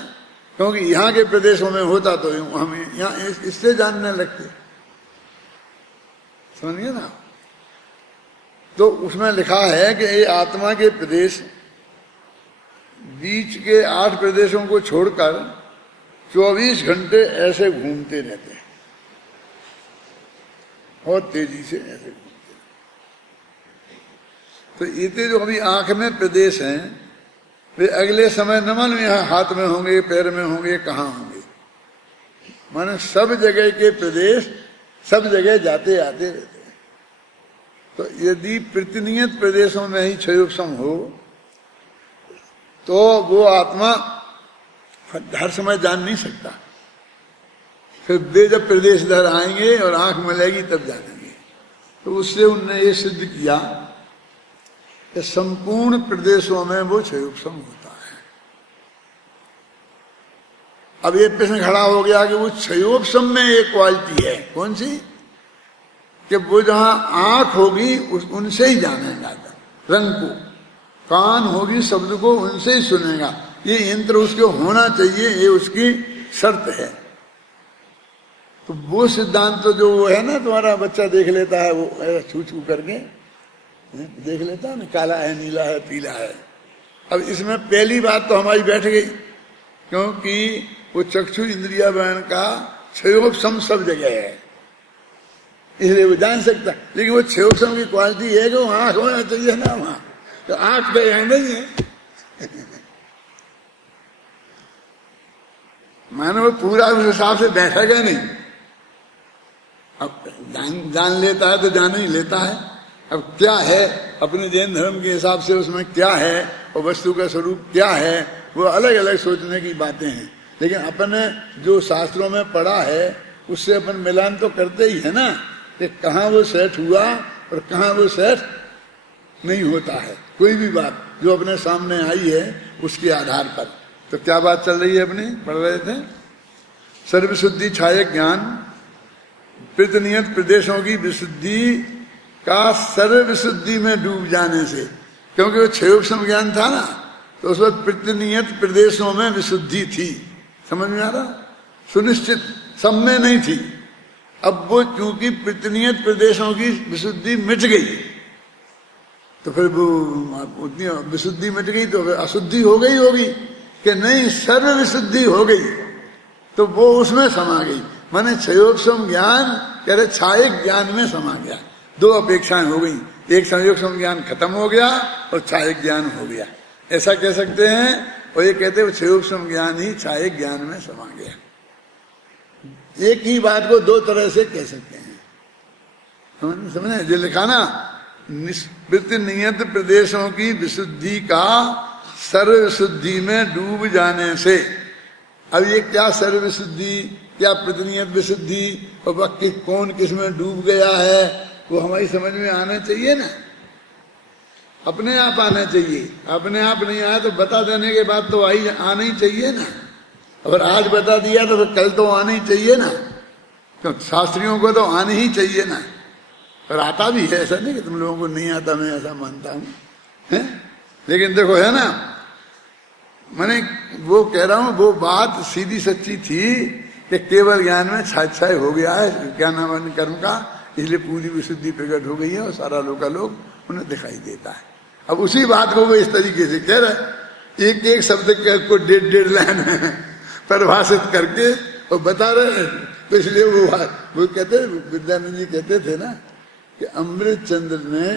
क्योंकि यहाँ के प्रदेशों में होता तो हम यहाँ इससे जानने लगते, समझिए ना। तो उसमें लिखा है कि ये आत्मा के प्रदेश बीच के 8 प्रदेशों को छोड़कर 24 घंटे ऐसे घूमते रहते हैं, बहुत तेजी से ऐसे घूमते। तो ये जो अभी आंख में प्रदेश हैं, वे अगले समय न मालूम यहाँ हाथ में होंगे, पैर में होंगे, कहाँ होंगे, माने सब जगह के प्रदेश सब जगह जाते आते रहते हैं। तो यदि प्रतिनियत प्रदेशों में ही क्षयोपशम हो तो वो आत्मा हर समय जान नहीं सकता। फिर वे जब प्रदेश धर आएंगे और आंख मिलेगी तब जानेंगे। तो उससे उनने ये सिद्ध किया कि संपूर्ण प्रदेशों में वो क्षयोपशम होता है। अब ये प्रश्न खड़ा हो गया कि वो क्षयोपशम में एक क्वालिटी है, कौन सी? कि वो जहां आंख होगी उनसे ही जानेगा रंग को, कान होगी शब्द को उनसे ही सुनेगा, ये यंत्र उसके होना चाहिए, ये उसकी शर्त है। तो वो सिद्धांत तो जो वो है ना, तुम्हारा बच्चा देख लेता है, वो ऐसा छू छू करके देख लेता है ना, काला है, नीला है, पीला है। अब इसमें पहली बात तो हमारी बैठ गई, क्योंकि वो चक्षु इंद्रिया बहन का क्षयोपशम सब जगह है, इसलिए वो जान सकता। लेकिन वो क्षयोपशम की क्वालिटी है कि वो आंख होना चाहिए ना वहां, तो आंख तो यहां नहीं है। मानो वो पूरा उस हिसाब से बैठेगा नहीं। अब जान लेता है तो जान ही लेता है। अब क्या है अपने जैन धर्म के हिसाब से उसमें क्या है और वस्तु का स्वरूप क्या है, वो अलग अलग सोचने की बातें हैं। लेकिन अपने जो शास्त्रों में पढ़ा है उससे अपन मिलान तो करते ही है ना, कि कहाँ वो सेट हुआ और कहाँ वो सेट नहीं होता है। कोई भी बात जो अपने सामने आई है उसके आधार पर। तो क्या बात चल रही है अपनी, पढ़ रहे थे, सर्वशुद्धि छायक ज्ञान, प्रतिनियत प्रदेशों की विशुद्धि का सर्वविशुद्धि में डूब जाने से। क्योंकि वो क्षयोपशम ज्ञान था ना, तो उस वक्त प्रतिनियत प्रदेशों में विशुद्धि थी। समझ में आ रहा? सुनिश्चित सब में नहीं थी। अब वो चूंकि प्रतिनियत प्रदेशों की विशुद्धि मिट गई, तो फिर वो उतनी विशुद्धि मिट गई तो फिर अशुद्धि हो गई होगी कि नहीं, सर्व विशुद्धि हो गई, तो वो उसमें समा गई। माने क्षयोपशम ज्ञान कह रहे छायक ज्ञान में समा गया। दो अपेक्षाएं हो गई, एक क्षयोपशम ज्ञान खत्म हो गया और छायक ज्ञान हो गया, ऐसा कह सकते हैं। और ये कहते हैं क्षयोपशम ज्ञान ही छायक ज्ञान में समा गया। एक ही बात को दो तरह से कह सकते हैं, समझे? जो लिखा ना, प्रतिनियत प्रदेशों की विशुद्धि का सर्वशुद्धि में डूब जाने से। अब ये क्या सर्वशुद्धि, क्या प्रतिनियत विशुद्धि, और वक्त कौन किस में डूब गया है, वो हमारी समझ में आना चाहिए ना, अपने आप आना चाहिए। अपने आप नहीं आया तो बता देने के बाद तो आना ही चाहिए ना। अगर आज बता दिया तो फिर कल तो आना ही चाहिए ना, क्यों शास्त्रियों को तो आना ही चाहिए ना। और आता भी है, ऐसा नहीं कि तुम लोगों को नहीं आता, मैं ऐसा मानता हूं, है? लेकिन देखो है ना, मैंने वो कह रहा हूं, वो बात सीधी सच्ची थी कि केवल ज्ञान में छाय हो गया है ज्ञानावन कर्म का, इसलिए पूरी विशुद्धि प्रकट हो गई है और सारा लोग उन्हें दिखाई देता है। अब उसी बात को वो इस तरीके से कह रहे, एक एक शब्द को 1.5 लाइन परिभाषित करके और बता रहे। तो इसलिए वो कहते, विद्यानंद जी कहते थे ना कि अमृत चंद्र ने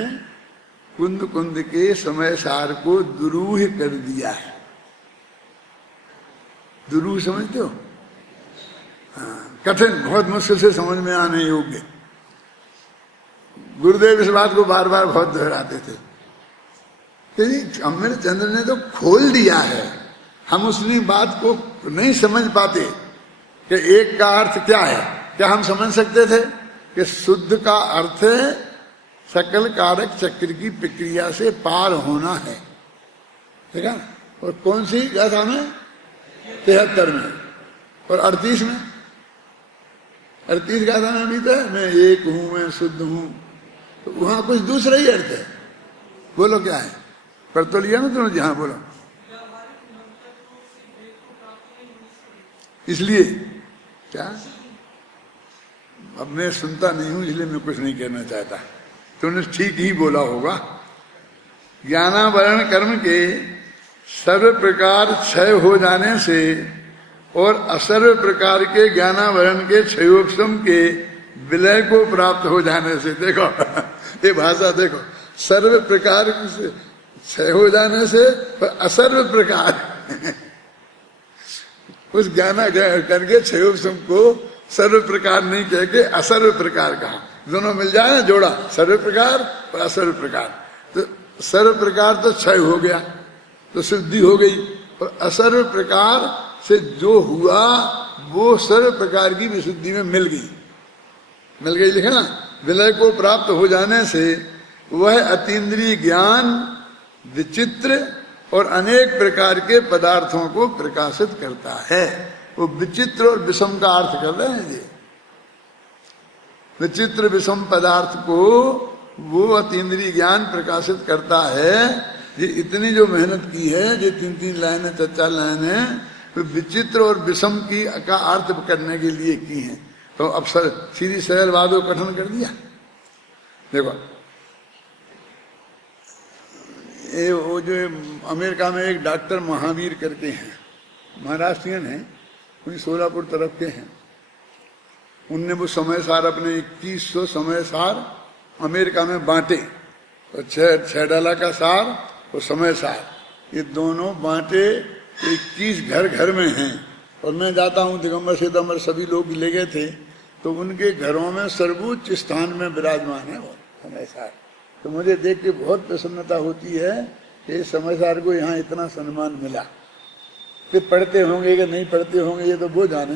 कुंद कुंद के समय सार को दुरूह कर दिया है। दुरूह समझते हो? हाँ, कठिन, बहुत मुश्किल से समझ में आने योग्य। गुरुदेव इस बात को बार बार बहुत दोहराते थे कि अमृत चंद्र ने तो खोल दिया है, हम उसकी बात को नहीं समझ पाते कि एक का अर्थ क्या है। क्या हम समझ सकते थे कि शुद्ध का अर्थ सकल कारक चक्र की प्रक्रिया से पार होना है, ठीक है? और कौन सी गाथा में? 73 में और 38 में। 38 गाथा में भी तो है, मैं एक हूं, मैं शुद्ध हूं, तो वहां कुछ दूसरा ही अर्थ है। बोलो क्या है? पर तो लिया ना तुमने, जहां बोलो। इसलिए क्या, अब मैं सुनता नहीं हूं इसलिए मैं कुछ नहीं कहना चाहता, तुमने ठीक ही बोला होगा। ज्ञानावरण कर्म के सर्व प्रकार क्षय हो जाने से और असर्व प्रकार के ज्ञानावरण के क्षयोपशम के विलय को प्राप्त हो जाने से। देखो ये भाषा देखो, सर्व प्रकार से क्षय हो जाने से और असर्व प्रकार उस ज्ञाना करके क्षयोपशम को सर्व प्रकार नहीं कह के असर्व प्रकार कहा। दोनों मिल जाए ना जोड़ा, सर्व प्रकार और असर्व प्रकार, तो सर्व प्रकार तो क्षय हो गया तो शुद्धि हो गई, और असर्व प्रकार से जो हुआ वो सर्व प्रकार की विशुद्धि में मिल गई लिखा ना। विलय को प्राप्त हो जाने से वह अतीन्द्रिय ज्ञान विचित्र और अनेक प्रकार के पदार्थों को प्रकाशित करता है। वो विचित्र और विषम का अर्थ कर रहे हैं जी। विचित्र विषम पदार्थ को वो अतीन्द्रिय ज्ञान प्रकाशित करता है। ये इतनी जो मेहनत की है, ये 3-3 लाइनें 4-4 लाइनें तो विचित्र और विषम की का अर्थ करने के लिए की हैं। तो अब सीधी सरल बातों कठिन कर दिया। देखो ये वो जो अमेरिका में एक डॉक्टर महावीर करके हैं, महाराष्ट्रियन हैं, उन्हीं सोलापुर तरफ के हैं। उनने वो समय सार अपने 2100 समय सार अमेरिका में बांटे, और $6 का सार और समय सार ये दोनों बांटे 21 घर में हैं। और मैं जाता हूँ दिगंबर सितंबर सभी लोग ले गए थे, तो उनके घरों में सर्वोच्च स्थान में विराजमान है वो समय सार। तो मुझे देख के बहुत प्रसन्नता होती है कि समय सार को यहाँ इतना सम्मान मिला। फिर पढ़ते होंगे कि नहीं पढ़ते होंगे ये तो वो जाने,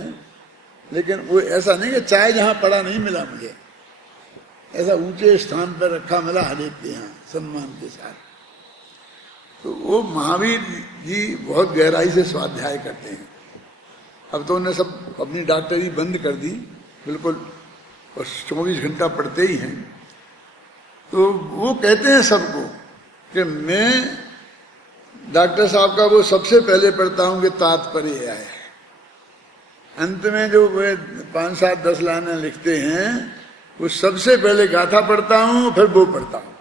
लेकिन वो ऐसा नहीं कि चाहे जहाँ पढ़ा नहीं मिला मुझे, ऐसा ऊंचे स्थान पर रखा मिला हर एक के यहाँ सम्मान के साथ। तो वो महावीर जी बहुत गहराई से स्वाध्याय करते हैं। अब तो उन्हें सब अपनी डॉक्टरी बंद कर दी बिल्कुल, और 24 घंटा पढ़ते ही हैं। तो वो कहते हैं सबको कि मैं डॉक्टर साहब का वो सबसे पहले पढ़ता हूं कि तात्पर्य आए, अंत में जो वे 5-7-10 लाइनें लिखते हैं वो सबसे पहले गाथा पढ़ता हूं, फिर वो पढ़ता हूं,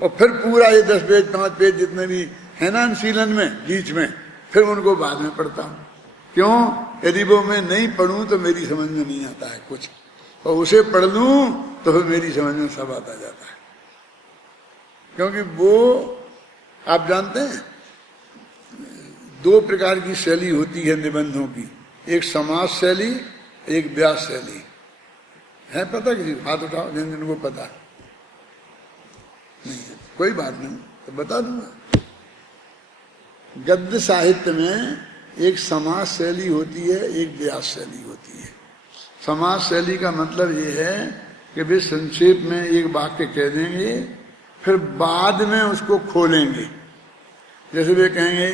और फिर पूरा ये 10 पेज 5 पेज जितने भी है ना अनुशीलन में बीच में, फिर उनको बाद में पढ़ता हूं। क्यों? यदि वो मैं नहीं पढ़ूं तो मेरी समझ में नहीं आता है कुछ, और उसे पढ़ लूं तो फिर मेरी समझ में सब आता जाता है। क्योंकि वो आप जानते हैं 2 प्रकार की शैली होती है निबंधों की, एक समास शैली, एक व्यास शैली। है पता किसी? हाथ उठाओ जिनको पता नहीं है, कोई बात नहीं तो बता दूंगा। गद्य साहित्य में एक समास शैली होती है, एक व्यास शैली होती है। समास शैली का मतलब ये है कि वे संक्षेप में एक वाक्य कह देंगे, फिर बाद में उसको खोलेंगे। जैसे वे कहेंगे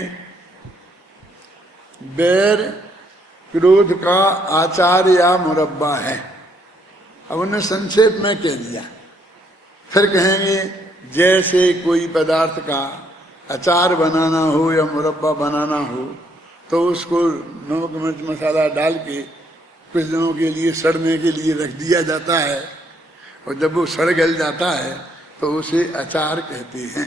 बैर क्रोध का आचार या मुरब्बा है, अब उन्हें संक्षेप में कह दिया। फिर कहेंगे जैसे कोई पदार्थ का अचार बनाना हो या मुरब्बा बनाना हो तो उसको नमक मिर्च मसाला डाल के कुछ दिनों के लिए सड़ने के लिए रख दिया जाता है, और जब वो सड़ गल जाता है तो उसे अचार कहते हैं।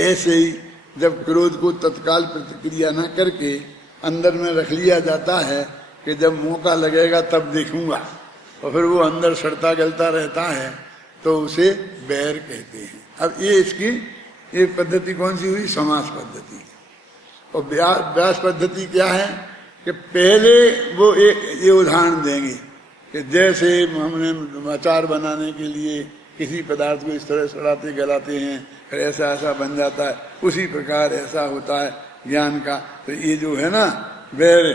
ऐसे ही जब क्रोध को तत्काल प्रतिक्रिया न करके अंदर में रख लिया जाता है कि जब मौका लगेगा तब देखूंगा, और फिर वो अंदर सड़ता गलता रहता है तो उसे बैर कहते हैं। अब ये इसकी एक पद्धति कौन सी हुई? समास पद्धति। और व्यास पद्धति क्या है कि पहले वो ये उदाहरण देंगे कि जैसे हमने अचार बनाने के लिए किसी पदार्थ को इस तरह सड़ाते गलाते हैं, फिर ऐसा ऐसा बन जाता है, उसी प्रकार ऐसा होता है ज्ञान का। तो ये जो है ना बैर,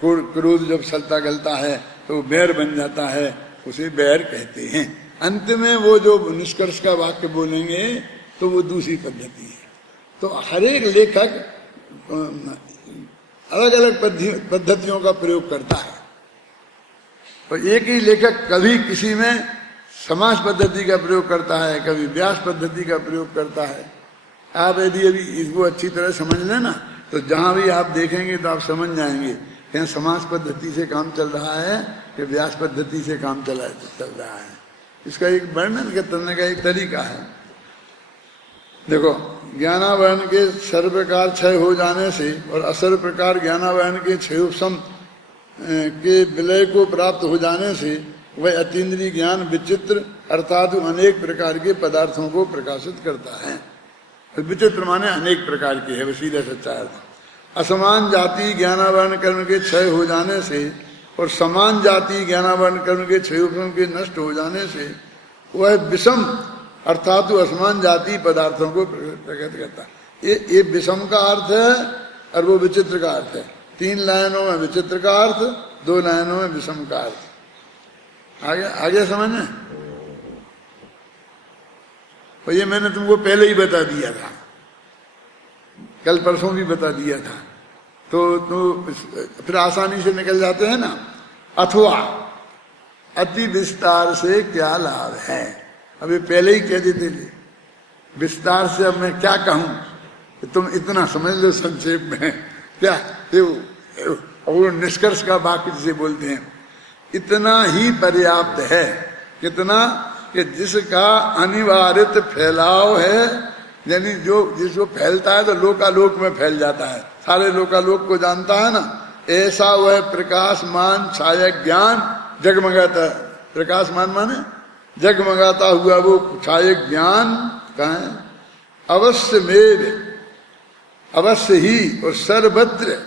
क्रोध जब सलता गलता है तो बैर बन जाता है, उसे बैर कहते हैं। अंत में वो जो निष्कर्ष का वाक्य बोलेंगे तो वो दूसरी पद्धति है। तो हर एक लेखक अलग अलग पद्धतियों का प्रयोग करता है, और एक ही लेखक कभी किसी में समास पद्धति का प्रयोग करता है, कभी व्यास पद्धति का प्रयोग करता है। आप यदि अभी इसको अच्छी तरह समझ लेना तो जहां भी आप देखेंगे तो आप समझ जाएंगे कि समास पद्धति से काम चल रहा है कि व्यास पद्धति से काम चल रहा है। इसका एक वर्णन करने का एक तरीका है। देखो, ज्ञानावरण के सर्व प्रकार क्षय हो जाने से और असर्व प्रकार ज्ञानावरण के क्षयोपशम के विलय को प्राप्त हो जाने से वह अतीन्द्रिय ज्ञान विचित्र अर्थात अनेक प्रकार के पदार्थों को प्रकाशित करता है। विचित्र माने अनेक प्रकार के है, सीधा सच्चा अर्थ। असमान जाति ज्ञानावरण कर्म के क्षय हो जाने से और समान जाति ज्ञानावरण कर्म के क्षयोपशम के नष्ट हो जाने से वह विषम अर्थात वो असमान जाति पदार्थों को प्रकट करता है। ये विषम का अर्थ है और वो विचित्र का अर्थ है। 3 लाइनों में विचित्र का अर्थ, 2 लाइनों में विषम का अर्थ। आगे समझ में? और ये मैंने तुमको पहले ही बता दिया था, कल परसों भी बता दिया था, तो फिर आसानी से निकल जाते हैं ना। अथवा अति विस्तार से क्या लाभ है, अभी पहले ही कह देते थे। विस्तार से अब मैं क्या कहूं, तुम इतना समझ लो संक्षेप में। क्या वो निष्कर्ष का वाक्य जिसे बोलते हैं, इतना ही पर्याप्त है। कितना कि जिसका अनिवार्य फैलाव है, यानी जो जिसको फैलता है तो लोकालोक में फैल जाता है, सारे लोकालोक को जानता है ना, ऐसा वह प्रकाशमान छायक ज्ञान जगमगाता। प्रकाशमान माने जगमगाता हुआ वो छायक ज्ञान कहाँ है? अवश्य मेव, अवश्य ही और सर्वत्र,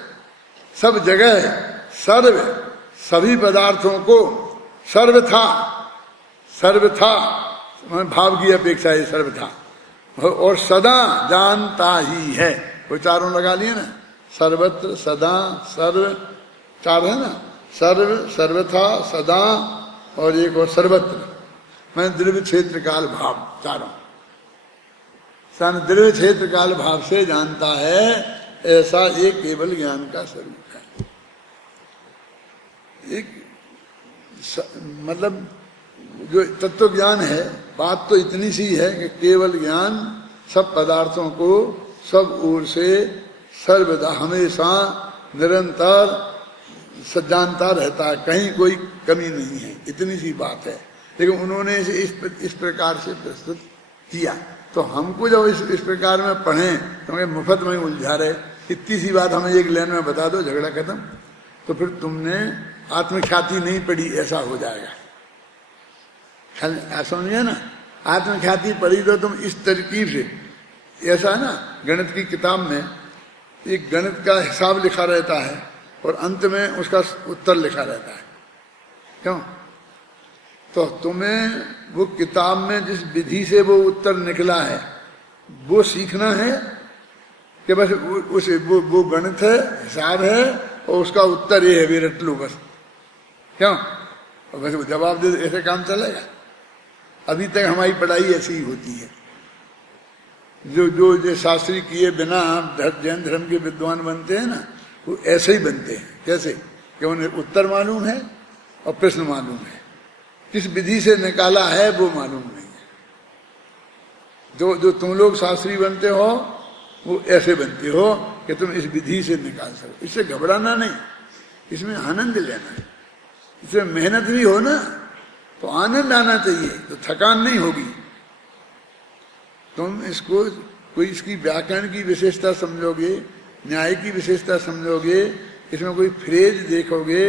सब जगह, सर्व सभी पदार्थों को, सर्वथा, सर्वथा भाव की अपेक्षा है सर्वथा, और सदा जानता ही है। वो चारों लगा लिए ना, सर्वत्र, सदा, सर्व, 4 है ना, सर्व, सर्वथा, सदा और एक और सर्वत्र। मैं द्रव्य क्षेत्र काल भाव, चारों सन द्रव्य क्षेत्र काल भाव से जानता है, ऐसा एक केवल ज्ञान का स्वरूप है। एक मतलब जो तत्व ज्ञान है, बात तो इतनी सी है कि केवल ज्ञान सब पदार्थों को सब ओर से सर्वदा हमेशा निरंतर जानता रहता है, कहीं कोई कमी नहीं है, इतनी सी बात है। लेकिन उन्होंने इसे इस प्रकार से प्रस्तुत किया, तो हमको जब इस प्रकार में पढ़ें तो हमें मुफ्त में उलझा रहे। इतनी सी बात हमें एक लाइन में बता दो, झगड़ा खत्म। तो फिर तुमने आत्मख्याति नहीं पढ़ी, ऐसा हो जाएगा। समझिए ना, आत्मख्याति पढ़ी तो तुम इस तरकीब से, ऐसा है ना, गणित की किताब में एक गणित का हिसाब लिखा रहता है और अंत में उसका उत्तर लिखा रहता है। क्यों? तो तुम्हें वो किताब में जिस विधि से वो उत्तर निकला है वो सीखना है कि बस वो गणित है, हिसाब है और उसका उत्तर ये है, भी रट लो बस। क्यों? और बस वो जवाब दे, ऐसे काम चलेगा? अभी तक हमारी पढ़ाई ऐसी ही होती है। जो शास्त्री किए बिना जैन धर्म के विद्वान बनते हैं ना, वो ऐसे ही बनते हैं। कैसे? कि उन्हें उत्तर मालूम है और प्रश्न मालूम है, किस विधि से निकाला है वो मालूम नहीं है। जो तुम लोग शास्त्री बनते हो वो ऐसे बनते हो कि तुम इस विधि से निकाल सको। इससे घबराना नहीं, इसमें आनंद लेना है। इसमें मेहनत भी हो ना तो आनंद आना चाहिए, तो थकान नहीं होगी। तुम इसको कोई इसकी व्याकरण की विशेषता समझोगे, न्याय की विशेषता समझोगे, इसमें कोई फ्रेज देखोगे,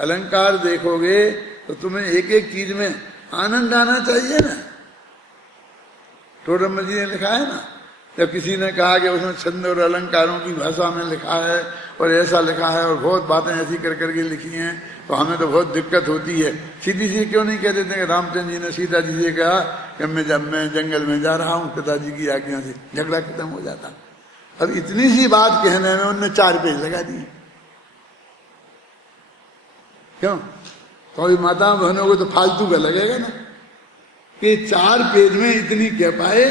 अलंकार देखोगे, तो तुम्हें एक एक चीज में आनंद आना चाहिए ना। टोडरमल जी ने लिखा है ना, जब किसी ने कहा कि उसमें छंद और अलंकारों की भाषा में लिखा है और ऐसा लिखा है और बहुत बातें ऐसी कर करके लिखी हैं, तो हमें तो बहुत दिक्कत होती है। सीधी सी क्यों नहीं कह देते कि रामचंद्र जी ने सीता जी से कहा कि मैं जंगल में जा रहा हूँ पिताजी की आज्ञा से, झगड़ा खत्म हो जाता। अब इतनी सी बात कहने में उनने 4 पेज लगा दिए। क्यों? तो अभी माता बहनों को तो फालतू का लगेगा ना कि 4 पेज में इतनी कह पाए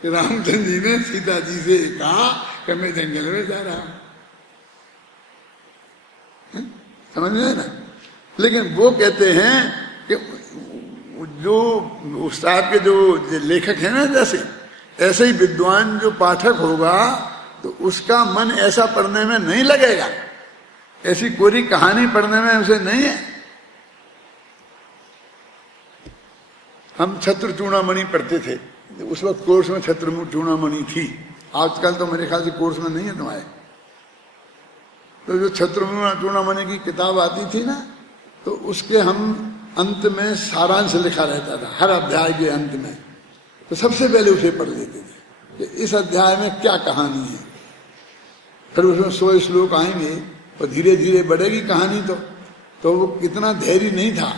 कि रामचंद्र जी ने सीता जी से कहा कि मैं जंगल में जा रहा हूं। समझ में ना? लेकिन वो कहते हैं कि जो उस्ताद के जो लेखक है ना, जैसे ऐसे ही विद्वान जो पाठक होगा तो उसका मन ऐसा पढ़ने में नहीं लगेगा, ऐसी कोरी कहानी पढ़ने में उसे नहीं है। हम छत्र चूड़ामणि पढ़ते थे, उस वक्त कोर्स में छत्र चूड़ामणि थी। आजकल तो मेरे ख्याल से कोर्स में नहीं है तुम्हारे। तो जो छत्र चूड़ामणि की किताब आती थी ना, तो उसके हम अंत में सारांश लिखा रहता था, हर अध्याय के अंत में। तो सबसे पहले उसे पढ़ लेते थे कि इस अध्याय में क्या कहानी है। फिर उसमें 100 श्लोक आएंगे और धीरे धीरे बढ़ेगी कहानी। तो वो इतना धैर्य नहीं था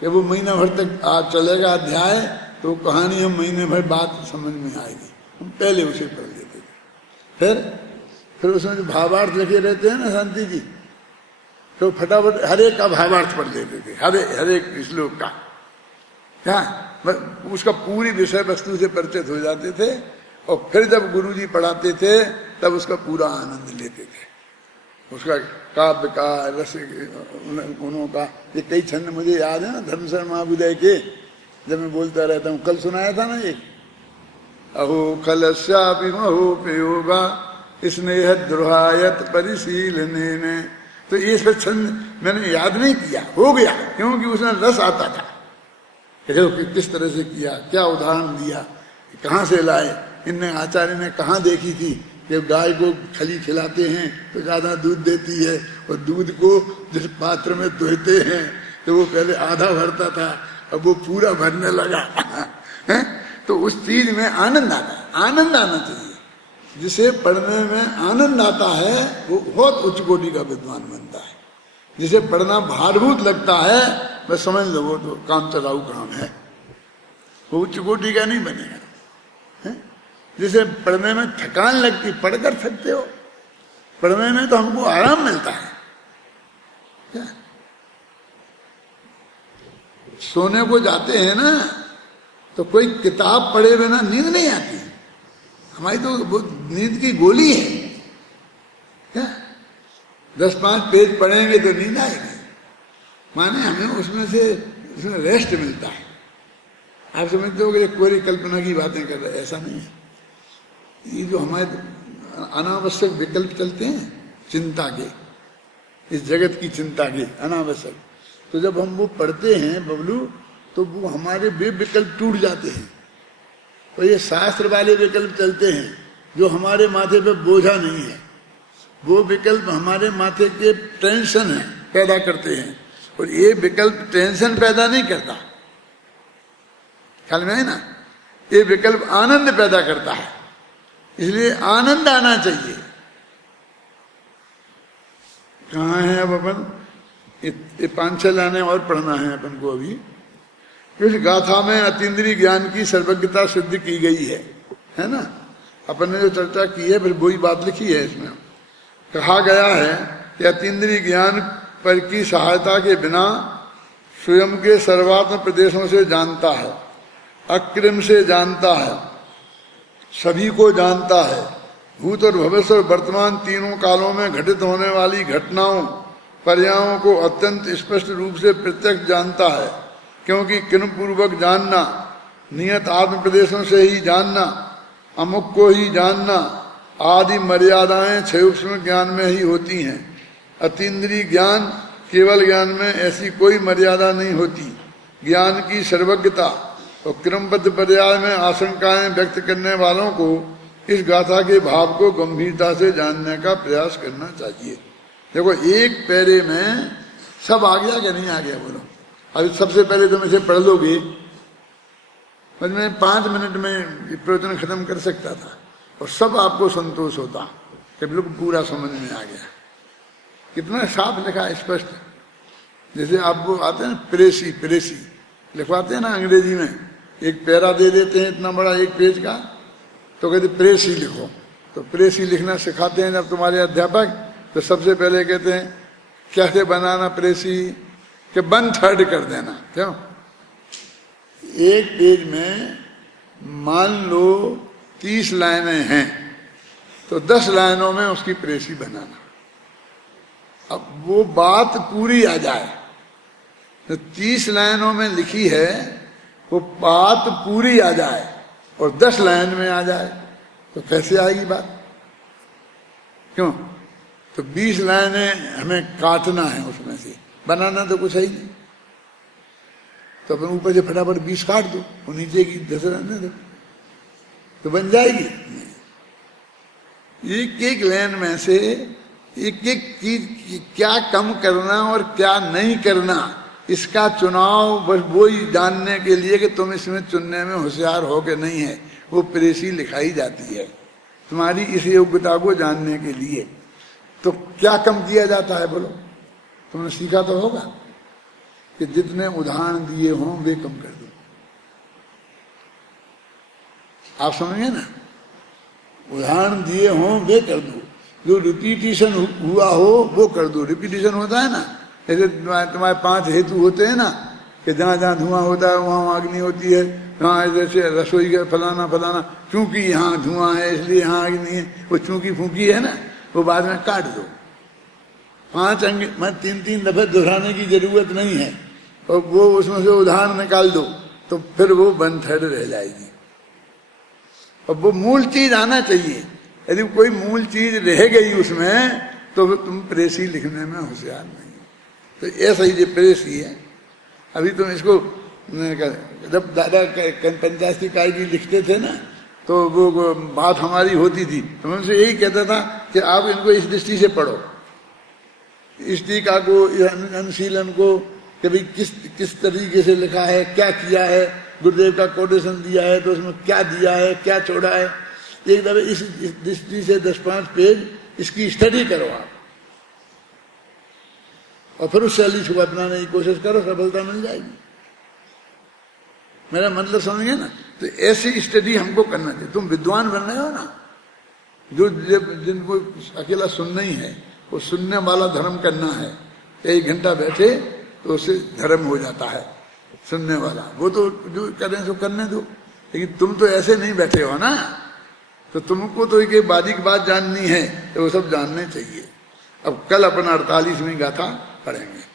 कि वो महीना भर तक आज चलेगा अध्याय, तो कहानी हम महीने भर बाद समझ में आएगी, हम पहले उसे पढ़ लेते थे। फिर उसमें जो भावार्थ लिखे रहते हैं ना शांति जी, तो फटाफट हर एक का भावार्थ पढ़ लेते थे, हर एक श्लोक का, क्या उसका पूरी विषय वस्तु से परिचित हो जाते थे। और फिर जब गुरुजी पढ़ाते थे तब उसका पूरा आनंद लेते थे, उसका काव्य का, रस गुणों का। ये कई छंद मुझे याद है ना धर्मशर महाबुदय के, जब मैं बोलता रहता हूँ, कल सुनाया था ना ये, अहो खलस्यापि महोपयोगा स्नेह द्रोहायत परिशीलने ने। तो ये सब छंद मैंने याद नहीं किया, हो गया, क्योंकि उसमें रस आता था। किस तरह से किया, क्या उदाहरण दिया, कहाँ से लाए, इनने आचार्य ने कहाँ देखी थी कि गाय को खली खिलाते हैं तो ज्यादा दूध देती है, और दूध को जिस पात्र में दुहते हैं तो वो पहले आधा भरता था, अब वो पूरा भरने लगा है? तो उस चीज में आनंद आता है, आनंद आना चाहिए। जिसे पढ़ने में आनंद आता है वो बहुत उच्च कोटि का विद्वान बनता है। जिसे पढ़ना भारभूत लगता है, बस समझ लो वो तो काम चलाऊ काम है, वो उच्च कोटि का नहीं बनेगा। जिसे पढ़ने में थकान लगती, पढ़ कर सकते हो, पढ़ने में तो हमको आराम मिलता है। क्या सोने को जाते हैं ना, तो कोई किताब पढ़े बिना नींद नहीं आती, हमारी तो नींद की गोली है। क्या 10-5 पेज पढ़ेंगे तो नींद आएगी, माने हमें उसमें रेस्ट मिलता है। आप समझते हो कि कोई कल्पना की बातें कर रहे, ऐसा नहीं है। ये जो हमारे अनावश्यक विकल्प चलते हैं चिंता के, इस जगत की चिंता के अनावश्यक, तो जब हम वो पढ़ते हैं बबलू, तो वो हमारे वे विकल्प टूट जाते हैं, और ये शास्त्र वाले विकल्प चलते हैं जो हमारे माथे पे बोझा नहीं है। वो विकल्प हमारे माथे के टेंशन है पैदा करते हैं, और ये विकल्प टेंशन पैदा नहीं करता, ख्याल में है ना। ये विकल्प आनंद पैदा करता है, इसलिए आनंद आना चाहिए। कहाँ है अब अपन, ये 5-6 लाने और पढ़ना है अपन को अभी। इस गाथा में अतीन्द्रिय ज्ञान की सर्वज्ञता सिद्ध की गई है ना। अपन ने जो चर्चा की है फिर वही बात लिखी है इसमें। कहा गया है कि अतीन्द्रिय ज्ञान पर की सहायता के बिना स्वयं के सर्वात्म प्रदेशों से जानता है, अकृम से जानता है, सभी को जानता है, भूत और भविष्य और वर्तमान तीनों कालों में घटित होने वाली घटनाओं पर्यायों को अत्यंत स्पष्ट रूप से प्रत्यक्ष जानता है। क्योंकि किन पूर्वक जानना, नियत आत्म प्रदेशों से ही जानना, अमुक को ही जानना आदि मर्यादाएं क्षयोक्ष्म ज्ञान में ही होती हैं। अतीन्द्रिय ज्ञान केवल ज्ञान में ऐसी कोई मर्यादा नहीं होती। ज्ञान की सर्वज्ञता और क्रमबद्ध पर्याय में आशंकाएं व्यक्त करने वालों को इस गाथा के भाव को गंभीरता से जानने का प्रयास करना चाहिए। देखो एक पैरे में सब आ गया क्या नहीं आ गया बोलो। अभी सबसे पहले तुम इसे पढ़ लोगे, मैं 5 मिनट में प्रवचन खत्म कर सकता था और सब आपको संतोष होता कि बिल्कुल पूरा समझ में आ गया। कितना साफ लिखा है, स्पष्ट। जैसे आपको आते हैं प्रेसी, प्रेसी लिखवाते हैं ना अंग्रेजी में, एक पैरा दे देते हैं इतना बड़ा 1 पेज का, तो कहते प्रेसी लिखो। तो प्रेसी लिखना सिखाते हैं जब तुम्हारे अध्यापक, तो सबसे पहले कहते हैं कैसे बनाना प्रेसी, कि 1/3 कर देना। क्यों? 1 पेज में मान लो 30 लाइनें हैं, तो 10 लाइनों में उसकी प्रेसी बनाना। अब वो बात पूरी आ जाए, तो 30 लाइनों में लिखी है वो बात पूरी आ जाए और 10 लाइन में आ जाए, तो कैसे आएगी बात? क्यों? तो 20 लाइनें हमें काटना है, उसमें से बनाना तो कुछ है ही नहीं। तो अपन ऊपर से फटाफट 20 काट दो और नीचे की 10 रहने दो, तो बन जाएगी। एक लाइन में से एक चीज क्या कम करना और क्या नहीं करना, इसका चुनाव बस वो ही जानने के लिए कि तुम इसमें चुनने में होशियार हो के नहीं है, वो प्रेसी लिखाई जाती है तुम्हारी इस योग्यता को जानने के लिए। तो क्या कम किया जाता है बोलो, तुमने सीखा तो होगा। कि जितने उदाहरण दिए हों वे कम कर दो। आप समझिए ना, उदाहरण दिए हों वे कर दो, जो रिपीटिशन हुआ हो वो कर दो। रिपीटिशन होता है ना, जैसे तुम्हारे 5 हेतु होते हैं ना, कि जहाँ जहाँ धुआं होता है वहाँ अग्नि होती है, वहाँ जैसे रसोई का फलाना फलाना, चूंकि यहाँ धुआं है इसलिए यहाँ अग्नि है, वो चूंकि फूंकी है ना, वो बाद में काट दो। 5 अंग मैं 3-3 दफे दोहराने की जरूरत नहीं है, और वो उसमें से उदाहरण निकाल दो तो फिर वो वन थर्ड रह जाएगी। और वो मूल चीज आना चाहिए। यदि कोई मूल चीज रह गई उसमें तो तुम प्रेसी लिखने में होशियार नहीं। तो ऐसा ही जो प्रेसी है, अभी तुम इसको जब दादा पंचायती कायदी लिखते थे ना, तो वो बात हमारी होती थी, तो मैं उनसे यही कहता था कि आप इनको इस दृष्टि से पढ़ो, इस टीका को, अनुशीलन को, कि भाई किस तरीके से लिखा है, क्या किया है, गुरुदेव का कोटेशन दिया है तो उसमें क्या दिया है, क्या छोड़ा है। एक दफे इस दृष्टि से 10-5 पेज इसकी स्टडी करो आप, और फिर उस शैली को अपनाने की कोशिश करो, सफलता मिल जाएगी। मेरा मतलब समझिए ना। तो ऐसी स्टडी हमको करना चाहिए। तुम विद्वान बन रहे हो ना, जो जिनको अकेला सुनना ही है, वो सुनने वाला धर्म करना है। 1 घंटा बैठे तो उससे धर्म हो जाता है, सुनने वाला। वो तो जो करें सो करने दो, लेकिन तुम तो ऐसे नहीं बैठे हो ना, तो तुमको तो एक बारीक बात जाननी है, तो वो सब जानने चाहिए। अब कल अपना 48वीं गाथा पढ़ेंगे।